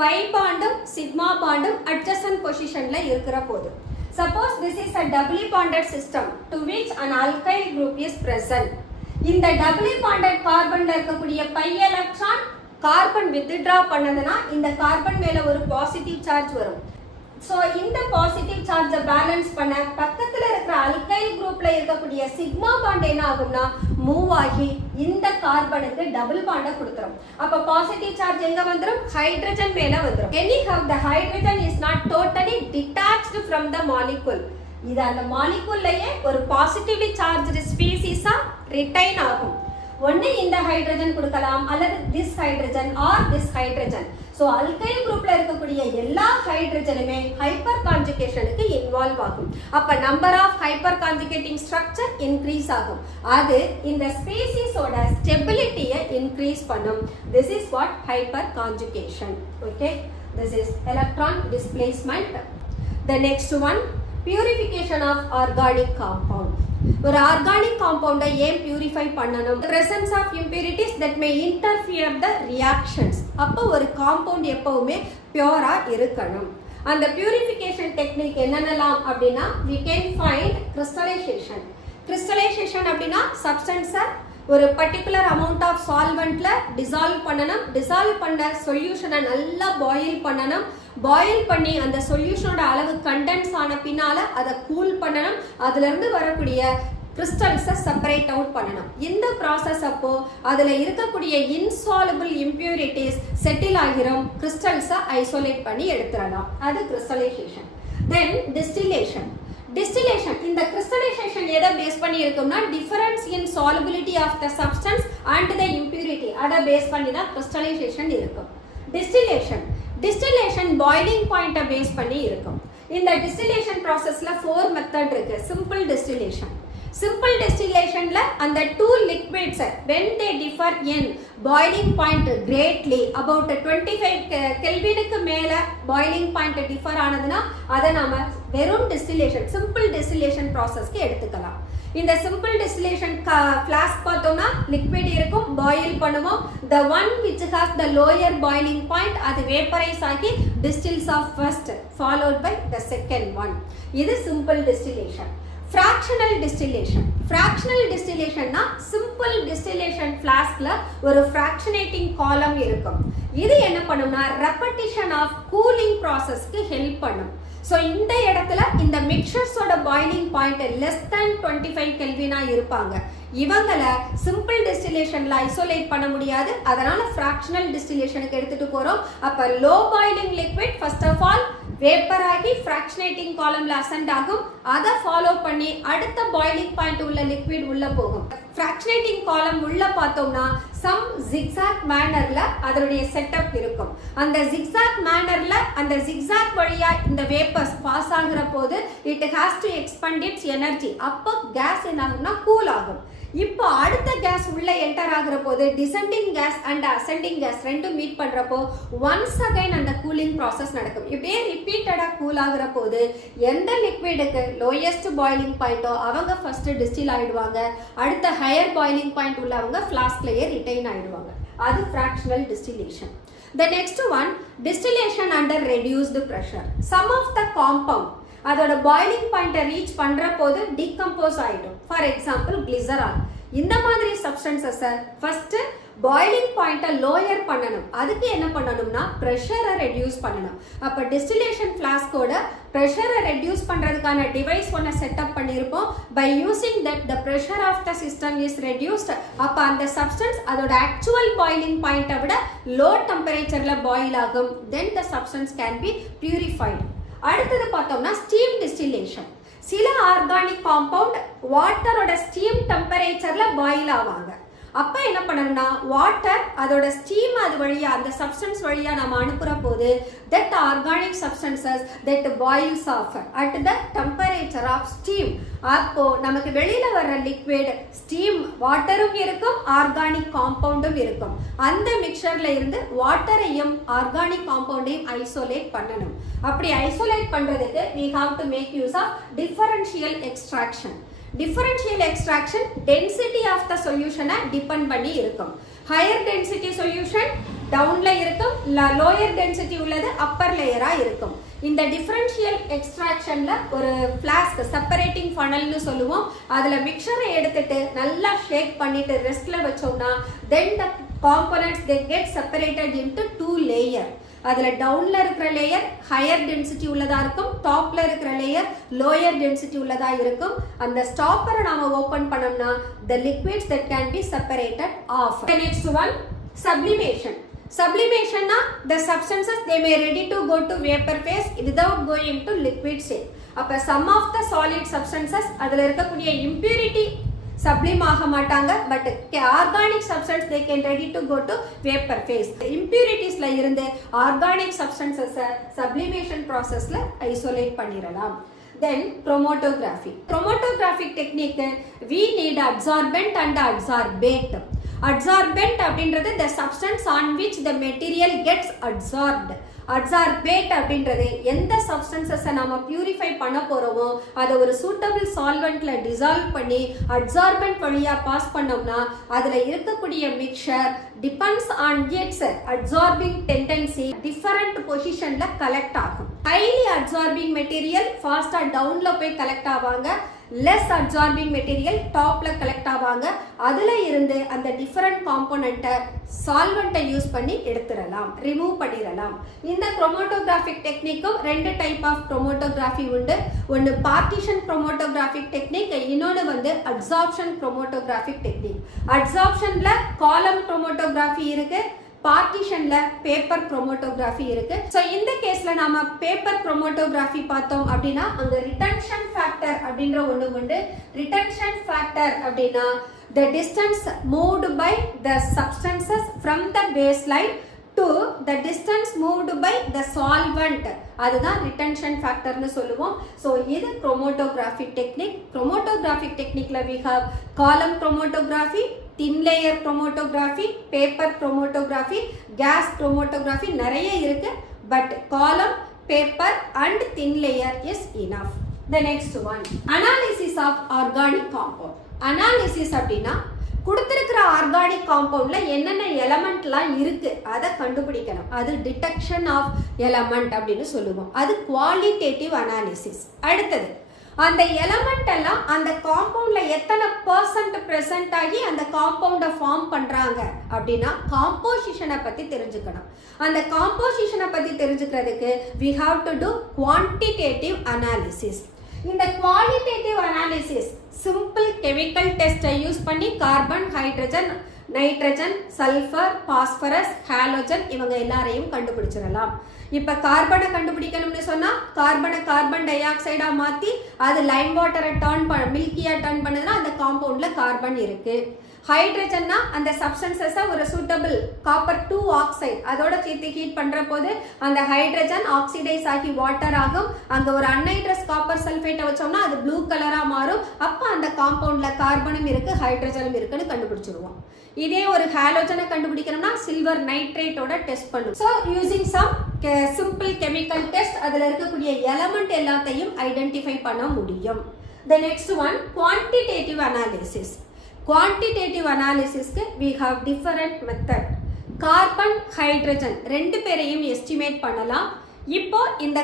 pi பாண்டும் சிக்மா பாண்டும் adjacent பொசிஷன்ல இருக்கிற போது. Suppose this is a doubly bonded system to which an alkyl group is present. இந்த doubly bonded கார்பன்ல இருக்கக்கூடிய pi எலக்ட்ரான் கார்பன் withdraw பண்ணதுனா இந்த கார்பன் மேல ஒரு பாசிட்டிவ் சார்ஜ் வரும். So இந்த பாசிட்டிவ் சார்ஜை பேலன்ஸ் பண்ண பக்கத்துல இருக்கிற alkyl குரூப்ல இருக்கக்கூடிய சிக்மா பாண்ட் என்ன ஆகும்னா மூவ் ஆகி இந்த கார்பனுக்கு டபுள் பாண்ட கொடுத்துரும். அப்ப பாசிட்டிவ் சார்ஜ் எங்க வந்துரும் ஹைட்ரஜன் மேல வந்துரும். Anyhow the hydrogen is not totally detached from the molecule. இது அந்த மாலிக்யூல்லயே ஒரு பாசிட்டிவ்லி சார்ஜ்டு ஸ்பீசிஸா ரிட்டைன் ஆகும். ஒண்ணு இந்த ஹைட்ரஜன் கொடுக்கலாம் அல்லது this hydrogen or this hydrogen. So alkyl குரூப்ல இருக்கக்கூடிய எல்லா ஹைட்ரஜனுமே ஹைப்பர் கான்ஜுகேஷனுக்கு இன்வால்வ் ஆகும். அப்ப number of hyperconjugating structure increase ஆகும். அது இந்த ஸ்பீசிஸோட ஸ்டெபிலிட்டியை இன்க்ரீஸ் பண்ணும். This is what hyperconjugation. Okay, this is electron displacement. The next one, purification of organic compound. ஒரு ஆர்கானிக் காம்பவுண்டை ஏன் பியூரிஃபை பண்ணணும்? presence of impurities that may interfere the reactions. அப்போ ஒரு காம்பவுண்ட் எப்பவுமே பியூரா இருக்கணும். அந்த பியூரிஃபிகேஷன் டெக்னிக் என்னென்னலாம் அப்படின்னா we can find crystallization. crystallization அப்படின்னா சப்ஸ்டன்ஸை ஒரு பர்டிகுலர் அமௌண்ட் ஆஃப் சால்வெண்ட்ல டிசால்வ் பண்ணணும். டிசால்வ் பண்ண சொல்யூஷனை நல்லா பாயில் பண்ணணும். பாயில் பண்ணி அந்த சொல்யூஷனோட அளவு கண்டென்ஸ் ஆன பின்னால அதை கூல் பண்ணணும். அதுல இருந்து வரக்கூடிய கிறிஸ்டல்ஸை செப்பரேட் அவுட் பண்ணணும். இந்த ப்ராசஸ் அப்போ அதுல இருக்கக்கூடிய இன்சாலபிள் இம்பியூரிட்டிஸ் செட்டில் ஆகிரும். கிறிஸ்டல்ஸை ஐசோலேட் பண்ணி எடுத்துடலாம். அது கிறிஸ்டலைசேஷன். தென் டிஸ்டிலேஷன். Distillation. இந்த crystallization எதை பேஸ் பண்ணி இருக்கும்னா difference in solubility of the substance and the impurity அத பேஸ் பண்ணி தான் crystallization இருக்கும். Distillation boiling point பேஸ் பண்ணி இருக்கும். இந்த distillation processல 4 மெத்தட் இருக்கு. Simple distillationல அந்த two liquids when they differ in boiling point greatly about 25 கெல்வினுக்கு மேல boiling point differ ஆனதுனா அதை நாம வெறும் distillation simple distillation processக்கு எடுத்துக்கலாம். இந்த simple distillation flask பார்த்தோம்னா liquid இருக்கும், boil பண்ணுவோம். The one which has the lower boiling point அது vaporize ஆகி distills off first followed by the second one. இது simple distillation. Fractional distillation னா simple distillation flaskல ஒரு fractionating column இருக்கும். இது என்ன பண்ணும்னா repetition of cooling processக்கு help பண்ணும். So இந்த இடத்துல இந்த mixtures-ஓட boiling point less than 25 kelvin இருப்பாங்க. இவங்கள simple distillationல isolate பண்ண முடியாது. அதனால fractional distillationக்கு எடுத்துட்டு போறோம். அப்ப low boiling liquid first of all vapor ஆகி fractionating columnல ascend ஆகும். அதை follow பண்ணி அடுத்த boiling point உள்ள liquid உள்ள போகும். fractionating column உள்ள பார்த்தோம்னா some zigzag mannerல அதனுடைய செட்டப் இருக்கும். அந்த zigzag mannerல அந்த zigzag வழியா இந்த vapors pass ஆகுற போது it has to expend its energy. அப்போ gas என்ன ஆகும்னா cool ஆகும். இப்போ அடுத்த கேஸ் உள்ள என்டர் ஆகுற போது descending gas and ascending gas ரெண்டும் மீட் பண்றப்போ ஒன்ஸ் அகைன் அந்த கூலிங் ப்ராசஸ் நடக்கும். இப்படியே ரிப்பீட்டடா கூல் ஆகுற போது எந்த லிக்விடுக்கு லோயஸ்ட் பாயிலிங் பாயிண்டோ அவங்க ஃபர்ஸ்ட் டிஸ்டில் ஆயிடுவாங்க. அடுத்த ஹையர் பாயிலிங் பாயிண்ட் உள்ளவங்க ஃபிளாஸ்க்லயே ரிட்டைன் ஆயிடுவாங்க. அது fractional distillation. The next one, distillation under reduced pressure. Some of the compound அதோட பாயிலிங் பாயிண்ட்டை ரீச் பண்ற போது டீகம்போஸ் ஆயிடும். For example glycerol. இந்த மாதிரி சப்ஸ்டன்சஸை ஃபர்ஸ்ட் பாய்லிங் பாயிண்ட்டை லோயர் பண்ணணும். அதுக்கு என்ன பண்ணணும்னா ப்ரெஷரை ரெடியூஸ் பண்ணணும். அப்போ டிஸ்டிலேஷன் ஃப்ளாஸ்கோட ப்ரெஷரை ரெடியூஸ் பண்ணுறதுக்கான டிவைஸ் ஒன்று செட்டப் பண்ணியிருப்போம். By using that the pressure of the system is reduced. அப்போ அந்த சப்ஸ்டன்ஸ் அதோட ஆக்சுவல் பாய்லிங் பாயிண்ட்டை விட லோ டெம்பரேச்சரில் பாயில் ஆகும். Then the substance can be purified. அடுத்தது பார்த்தோம்னா ஸ்டீம் டிஸ்டிலேஷன். சில ஆர்கானிக் காம்பவுண்ட் வாட்டரோட ஸ்டீம் டெம்பரேச்சர்ல பாயில் ஆவாங்க. அப்போ என்ன பண்ணணும்னா வாட்டர் அதோட ஸ்டீம் அது வழியா அந்த சப்ஸ்டன்ஸ் வழியா நம்ம அனுப்புற போது that organic substances that boils off at the temperature of steam. அப்போ நமக்கு வெளியில வர்ற லிக்விட் ஸ்டீம் வாட்டரும் இருக்கும் ஆர்கானிக் காம்பவுண்டும் இருக்கும். அந்த மிக்சர்ல இருந்து வாட்டரையும் ஆர்கானிக் காம்பவுண்டையும் ஐசோலேட் பண்ணணும். அப்படி ஐசோலேட் பண்றதுக்கு we have to make use of differential extraction. Differential extraction density of the சொல்யூஷனை டிபெண்ட் பண்ணி இருக்கும். ஹையர் டென்சிட்டி சொல்யூஷன் டவுன்ல இருக்கும், லோயர் டென்சிட்டி உள்ளது அப்பர் லேயரா இருக்கும். இந்த டிஃபரன்ஷியல் எக்ஸ்ட்ராக்ஷன்ல ஒரு ஃபிளாஸ்க் செப்பரேட்டிங் ஃபனல்னு சொல்லுவோம். அதுல மிக்சரை எடுத்துட்டு நல்லா ஷேக் பண்ணிட்டு ரெஸ்ட்ல வச்சோம்னா then the components they get separated into 2 layer. அதுல டவுன்ல இருக்கிற லேயர் ஹையர் டென்சிட்டி உள்ளதா இருக்கும், டாப்ல இருக்கிற லேயர் லோயர் டென்சிட்டி உள்ளதா இருக்கும். அந்த ஸ்டாப்பரை நாம ஓபன் பண்ணோம்னா the liquids that can be separated off. The next one, sublimation. Sublimation na the substances they may ready to go to vapor phase without going to liquid state. அப்ப some of the solid substances அதுல இருக்கக்கூடிய impurity sublime ஆக மாட்டாங்க. But organic substance they can ready to go to vapour phase. இம்பியூரிட்டிஸ்ல இருந்து organic சப்ஸ்டன்சஸை sublimation ப்ராசஸ்ல isolate பண்ணிடலாம். Then chromatography. Chromatographic technique we need absorbent and adsorbate. Adsorbent அப்படின்றது the substance on which the material gets absorbed. Adsorbate அப்படின்றது எந்த சப்ஸ்டன்சஸை நம்ம purify பண்ண போறோமோ அதை ஒரு சூட்டபிள் சால்வெண்ட்ல டிசால்வ் பண்ணி அட்சார்பென்ட் வழியா பாஸ் பண்ணோம்னா அதுல இருக்கக்கூடிய mixture depends on its adsorbing tendency different பொசிஷன்ல கலெக்ட் ஆகும். ஹைலி அட்சார்பிங் மெட்டீரியல் ஃபாஸ்டா டவுன்ல போய் கலெக்ட் ஆவாங்க. லெஸ் அப்சார்பிங் மெட்டீரியல் டாப்ல கலெக்ட் ஆவாங்க. அதுல இருந்து அந்த டிஃபரண்ட் காம்போனன்ட்டை சால்வெண்ட்டை யூஸ் பண்ணி எடுத்துடலாம், ரிமூவ் பண்ணிடலாம். இந்த குரோமோட்டோகிராஃபிக் டெக்னிக்கும் 2 டைப் ஆஃப் குரோமோட்டோகிராஃபி உண்டு. ஒன்று பார்ட்டிஷன் குரோமோட்டோகிராஃபிக் டெக்னிக், இன்னொன்று வந்து அட்சார்ப்ஷன் குரோமோட்டோகிராஃபிக் டெக்னிக். அட்சார்ப்ஷன்ல காலம் குரோமோட்டோகிராஃபி இருக்கு, பார்ட்டிஷன்ல பேப்பர் குரோமோட்டோகிராஃபி இருக்கு. சோ இந்த கேஸ்ல நாம பேப்பர் குரோமோட்டோகிராஃபி பார்த்தோம் அப்படின்னா அங்க ரிட்டன்ஷன் ஃபேக்டர் அப்படின்ற ஒண்ணு உண்டு. ரிட்டன்ஷன் ஃபேக்டர் அப்படின்னா the distance moved by the substances from the baseline to the distance moved by the solvent. அதுதான் ரிட்டன்ஷன் ஃபேக்டர்னு சொல்லுவோம். ஸோ இது குரோமோட்டோகிராஃபிக் technique. குரோமோட்டோகிராஃபிக் டெக்னிக்ல we have column chromatography, thin layer chromatography, paper chromatography, gas chromatography நிறைய இருக்கு. But column, paper and thin layer is enough. The next one, analysis of organic compound. Analysis அப்படின்னா கொடுத்திருக்கிற organic காம்பவுண்ட்ல என்னென்ன எலமெண்ட்லாம் இருக்கு அதை கண்டுபிடிக்கணும். அது டிடெக்ஷன் ஆஃப் எலமெண்ட் அப்படின்னு சொல்லுவோம். அது குவாலிட்டேட்டிவ் அனாலிசிஸ். அடுத்தது அந்த எலமெண்ட் எல்லாம் அந்த காம்பவுண்ட்ல எத்தனை % பிரசன்ட் ஆகி அந்த காம்பவுண்டை ஃபார்ம் பண்றாங்க அப்படின்னா காம்போசிஷனை பத்தி தெரிஞ்சுக்கணும். அந்த காம்போசிஷனை பத்தி தெரிஞ்சுக்கிறதுக்கு we have to do quantitative analysis. இந்த குவாலிட்டேட்டிவ் அனாலிசிஸ் சிம்பிள் கெமிக்கல் டெஸ்ட்டை யூஸ் பண்ணி carbon, hydrogen, nitrogen, sulphur, phosphorus, halogen இவங்க எல்லாரையும் கண்டுபிடிச்சிடலாம். இப்போ கார்பனை கண்டுபிடிக்கணும்னு சொன்னால் கார்பனை கார்பன் டை ஆக்சைடா மாற்றி அது லைம் வாட்டரை மில்கியா டர்ன் பண்ணுதுன்னா அந்த காம்பவுண்டில் கார்பன் இருக்கு. ஹைட்ரஜன்னா அந்த சப்ஸ்டன்சஸை ஒரு சூட்டபிள் காப்பர் 2 ஆக்சைடு அதோட சேர்த்து ஹீட் பண்ற போது அந்த ஹைட்ரஜன் ஆக்சிடைஸ் ஆகி வாட்டர் ஆகும். அங்க ஒரு அன்ஹைட்ரஸ் காப்பர் சல்ஃபேட்டை வச்சோம்னா அது ப்ளூ கலரா மாறும். அப்போ அந்த காம்பவுண்ட்ல கார்பனும் இருக்கு ஹைட்ரஜனும் இருக்குன்னு கண்டுபிடிச்சிருவோம். இதே ஒரு ஹாலோஜனை கண்டுபிடிக்கணும்னா சில்வர் நைட்ரேட்டோட டெஸ்ட் பண்ணும். So using some simple chemical test அதில் இருக்கக்கூடிய எலமெண்ட் எல்லாத்தையும் ஐடென்டிஃபை பண்ண முடியும். The next one, quantitative analysis. Quantitative analysisக்கு we have different method. Carbon, hydrogen ரெண்டு பேரையும் எஸ்டிமேட் பண்ணலாம். இப்போ இந்த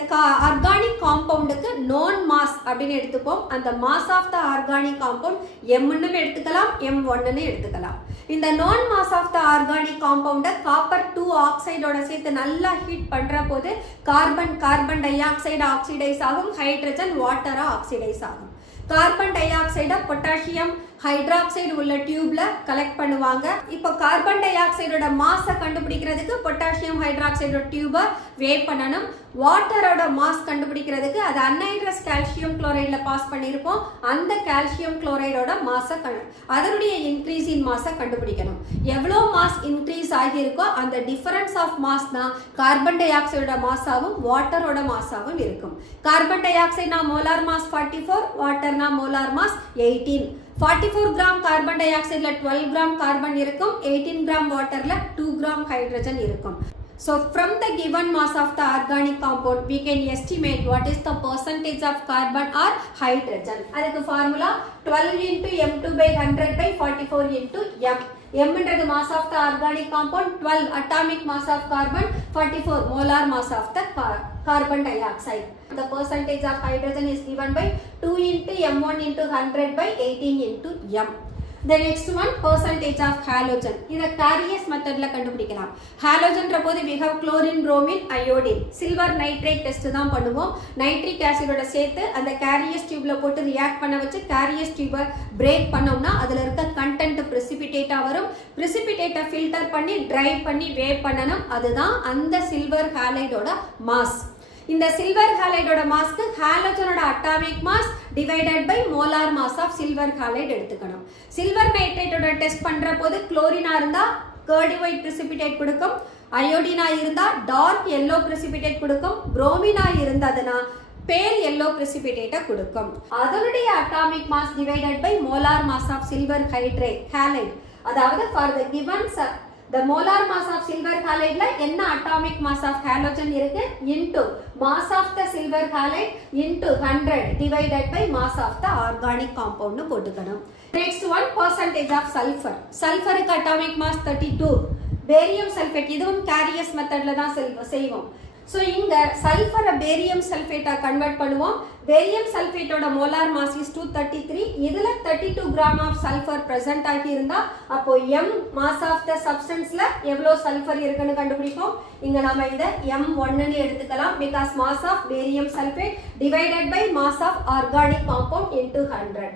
ஆர்கானிக் காம்பவுண்டுக்கு நோன் மாஸ் அப்படின்னு எடுத்துப்போம். அந்த mass of the organic compound எம்னு எடுத்துக்கலாம், M1ன்னு எடுத்துக்கலாம். இந்த நான் மாஸ் ஆஃப் த ஆர்கானிக் காம்பவுண்டை காப்பர் 2 ஆக்சைடோட சேர்த்து நல்லா ஹீட் பண்ற போது கார்பன் டை ஆக்சைடு ஆக்சிடைஸ் ஆகும், ஹைட்ரஜன் வாட்டரா ஆக்சிடைஸ் ஆகும். கார்பன் டை ஆக்சைடை பொட்டாசியம் ஹைட்ராக்சைடு உள்ள டியூப்ல கலெக்ட் பண்ணுவாங்க. இப்போ கார்பன் டை ஆக்சைடோட மாஸை கண்டுபிடிக்கிறதுக்கு பொட்டாசியம் ஹைட்ராக்சைடோட டியூபை வே பண்ணணும். வாட்டரோட மாஸ் கண்டுபிடிக்கிறதுக்கு அது அன்ஹைட்ரஸ் கால்சியம் குளோரைட்ல பாஸ் பண்ணியிருப்போம். அந்த கால்சியம் குளோரைடோட மாஸை அதனுடைய இன்க்ரீஸ் இன் மாஸை கண்டுபிடிக்கணும். எவ்வளோ மாஸ் இன்க்ரீஸ் ஆகியிருக்கோ அந்த டிஃபரன்ஸ் ஆஃப் மாஸ் தான் கார்பன் டை ஆக்சைடோட மாஸாகவும் வாட்டரோட மாஸாகவும் இருக்கும். கார்பன் டை ஆக்சைட்னா மோலார் மாஸ் 44, வாட்டர்னா மோலார் மாஸ் 18. 44 கிராம் கார்பன் டை ஆக்சைடுல 12 கிராம் கார்பன் இருக்கும், 18 கிராம் வாட்டர்ல 2 கிராம் ஹைட்ரஜன் இருக்கும். So from the given mass of the organic compound we can estimate what is the percentage of carbon or hydrogen. அதுக்கு formula 12 into m2 by 100 by 44 into m. m என்றது mass of the organic compound, 12 atomic mass of carbon, 44 molar mass of the carbon dioxide. The percentage of hydrogen is given by 2 into m1 into 100 by 18 into m. The next one, percentage of halogen. இதை Carriers மெத்தட்ல கண்டுபிடிக்கலாம். ஹாலோஜன்ற போது we have chlorine, bromine, iodine. Silver nitrate test தான் பண்ணுவோம். Nitric ஆசிடோட சேர்த்து அந்த Carriers டியூப்ல போட்டு react பண்ண வச்சு Carriers டியூபை பிரேக் பண்ணோம்னா அதுல இருக்க கண்டென்ட் பிரிசிபிடேட்டா வரும். பிரிசிபிடேட்டை ஃபில்டர் பண்ணி ட்ரை பண்ணி வே பண்ணணும். அதுதான் அந்த சில்வர் ஹாலைடோட மாஸ். இந்த சில்வர் ஹாலைடோட மாஸ்க்கு ஹாலோஜனோட atomic mass divided by molar mass of silver halide எடுத்துக்கணும். சில்வர் நைட்ரேட்டோட டெஸ்ட் பண்ற போது குளோரினா இருந்தா கர்டி ஒயிட் பிரிசிபிடேட் கொடுக்கும், அயோடினா இருந்தா டார்க் எல்லோ பிரிசிபிடேட் கொடுக்கும், புரோமினா இருந்ததுன்னா பேல் எல்லோ பிரிசிபிடேட்டை கொடுக்கும். அதனுடைய atomic mass divided by molar mass of silver halide. அதாவது for the given the molar mass of silver halide என்ன atomic mass of halogen இருக்கு into mass of the silver halide into 100 divided by mass of the organic compound போட்டுக்கணும். Next one, percentage of sulfur. sulfurக்கு atomic mass 32. barium sulfate இதுவும் Carriers மெத்தட்ல தான் செய்வோம். So இங்க சல்ஃபரை barium சல்ஃபேட்டா கன்வெர்ட் பண்ணுவோம். பேரியம் சல்ஃபேட்டோட மோலார் மாஸ் இஸ் 233. இதுல 32 கிராம் ஆஃப் சல்ஃபர் பிரசன்ட் ஆகி இருந்தா அப்போ m மாஸ் ஆஃப் த சப்ஸ்டன்ஸ்ல எவ்வளவு சல்ஃபர் இருக்குன்னு கண்டுபிடிப்போம். இங்க நாம இத m1 ன்னு எடுத்துக்கலாம். because mass of barium sulfate divided by mass of organic compound into 100.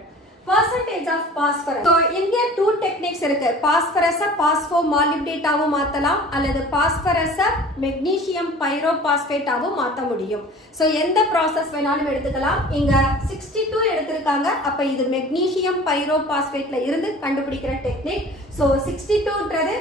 percentage of phosphorus. So இங்க two techniques இருக்கு. phosphorus பாஸ்போ மாலிப்டேட்டாவும் மாத்தலாம் அல்லது phosphorus மெக்னீசியம் பைரோபாஸ்பேட்டாவும் மாத்த முடியும். So எந்த process வேணாலும் எடுத்துக்கலாம். இங்க 62 எடுத்திருக்காங்க. அப்ப இது மெக்னீசியம் பைரோபாஸ்பேட்ல இருந்து கண்டுபிடிக்கிற டெக்னிக். So 62ன்றது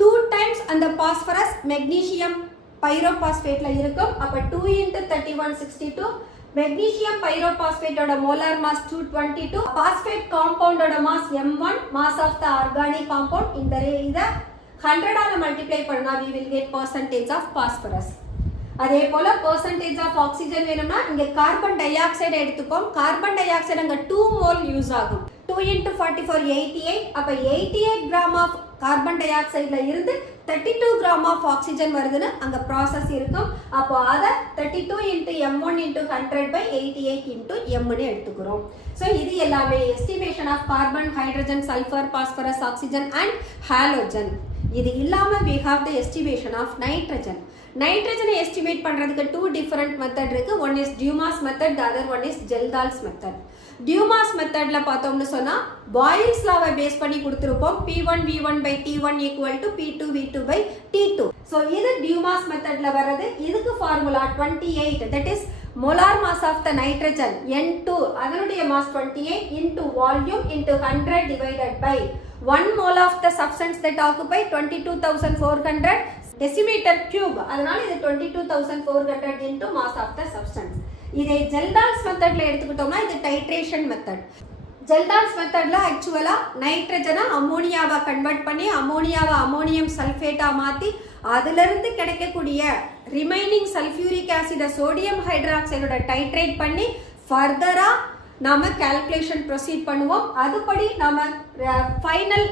2 times அந்த phosphorus மெக்னீசியம் பைரோபாஸ்பேட்ல இருக்கும். அப்ப 2 into 31 62. Magnesium pyrophosphate ஓட molar mass 222. Phosphate compound ஓட mass m1, mass of the organic compound. இந்த 100 ஆல மல்டிப்ளை பண்ணா we will get percentage of phosphorus. அதே போல percentage of oxygen வேணும்னா இங்க கார்பன் டை ஆக்சைடு எடுத்துப்போம். கார்பன் டை ஆக்சைடு அங்க 2 மோல் யூஸ் ஆகும். 2 into 44 88. அப்ப 88 கிராம் ஆஃப் கார்பன் டை ஆக்சைடுல இருந்து 32 கிராம் ஆஃப் ஆக்சிஜன் வருதுன்னு அங்க ப்ராசஸ் இருக்கும். அப்போ அதை 32 into m1 into 100 by 88 into m ன்னு எடுத்துக்கிறோம். ஸோ இது எல்லாமே estimation of carbon, hydrogen, sulphur, phosphorus, oxygen and halogen. இது இல்லாம we have the estimation of nitrogen. நைட்ரஜனை எஸ்டிமேட் பண்றதுக்கு 2 different மெத்தட் இருக்கு. One is Dumas method, the other one is Kjeldahl's method. Dumas மெத்தட்ல பார்த்தோம்னு சொன்னா பாயில்ஸ் லாவை பேஸ் பண்ணி கொடுத்திருப்போம். P1 V1 by T1 equal to P2 V2 by T2. So இது டியூமாஸ் மெத்தட்ல வர்றது. இதுக்கு formula 28, that is molar mass of the nitrogen N2 அதனுடைய mass 28 into volume into 100 divided by 1 mole of the substance that occupy 22,400 decimeter cube. அதனால இது 22,400 into mass of the substance. இதை Kjeldahl's மெத்தட்ல எடுத்துக்கிட்டோம்னா இது டைட்ரேஷன் மெத்தட். ஜெல்டால்ஸ் மெத்தட்ல ஆக்சுவலா நைட்ரஜனை அமோனியாவா convert பண்ணி அமோனியாவை அமோனியம் சல்ஃபேட்டா மாத்தி அதுல இருந்து கிடைக்கக்கூடிய ரிமைனிங் சல்ஃபியூரிக் ஆசிட சோடியம் ஹைட்ராக்சைடோட டைட்ரேட் பண்ணி ஃபர்தரா நாம கால்குலேஷன் ப்ரொசீட் பண்ணுவோம். அதுபடி நாம ஃபைனல்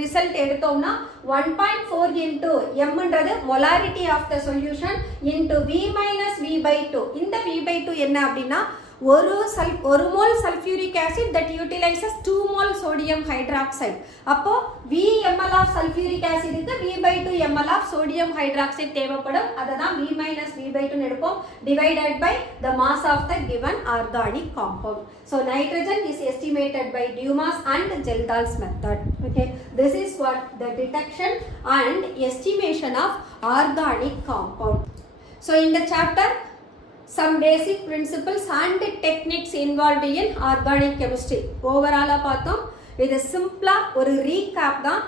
ரிசல்ட் எடுத்தோம்னா 1.4 into mன்றது molarity of the solution into V minus V by 2. இந்த V by 2 என்ன அப்படின்னா ஒரு mole sulphuric acid that utilizes 2 mol sodium hydroxide. அப்போ V ml of sulfuric acid க்கு V by 2 ml of sodium hydroxide தேவைப்படும். அததான் V minus V by 2 எடுப்போம் divided by the mass of the given organic compound. So nitrogen is estimated by Dumas and Geldahl's method. Okay, this is what the detection and estimation of organic compound. So in the chapter some basic principles and techniques involved in organic chemistry overall பார்த்தோம். இது சிம்பிளா ஒரு recap தான்,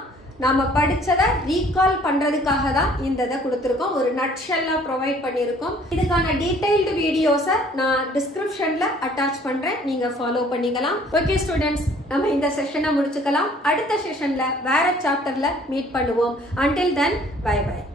நாம படிச்சதை recall பண்றதுக்காக தான் இந்த இதை கொடுத்துருக்கோம், ஒரு நட்ஷெல்லா ப்ரொவைட் பண்ணியிருக்கோம். இதுக்கான டீடைல்டு வீடியோஸை நான் டிஸ்கிரிப்ஷன்ல அட்டாச் பண்றேன், நீங்க ஃபாலோ பண்ணிக்கலாம். ஓகே ஸ்டூடெண்ட்ஸ், நம்ம இந்த செஷனை முடிச்சுக்கலாம். அடுத்த செஷன்ல வேற சாப்டர்ல மீட் பண்ணுவோம். until then bye bye.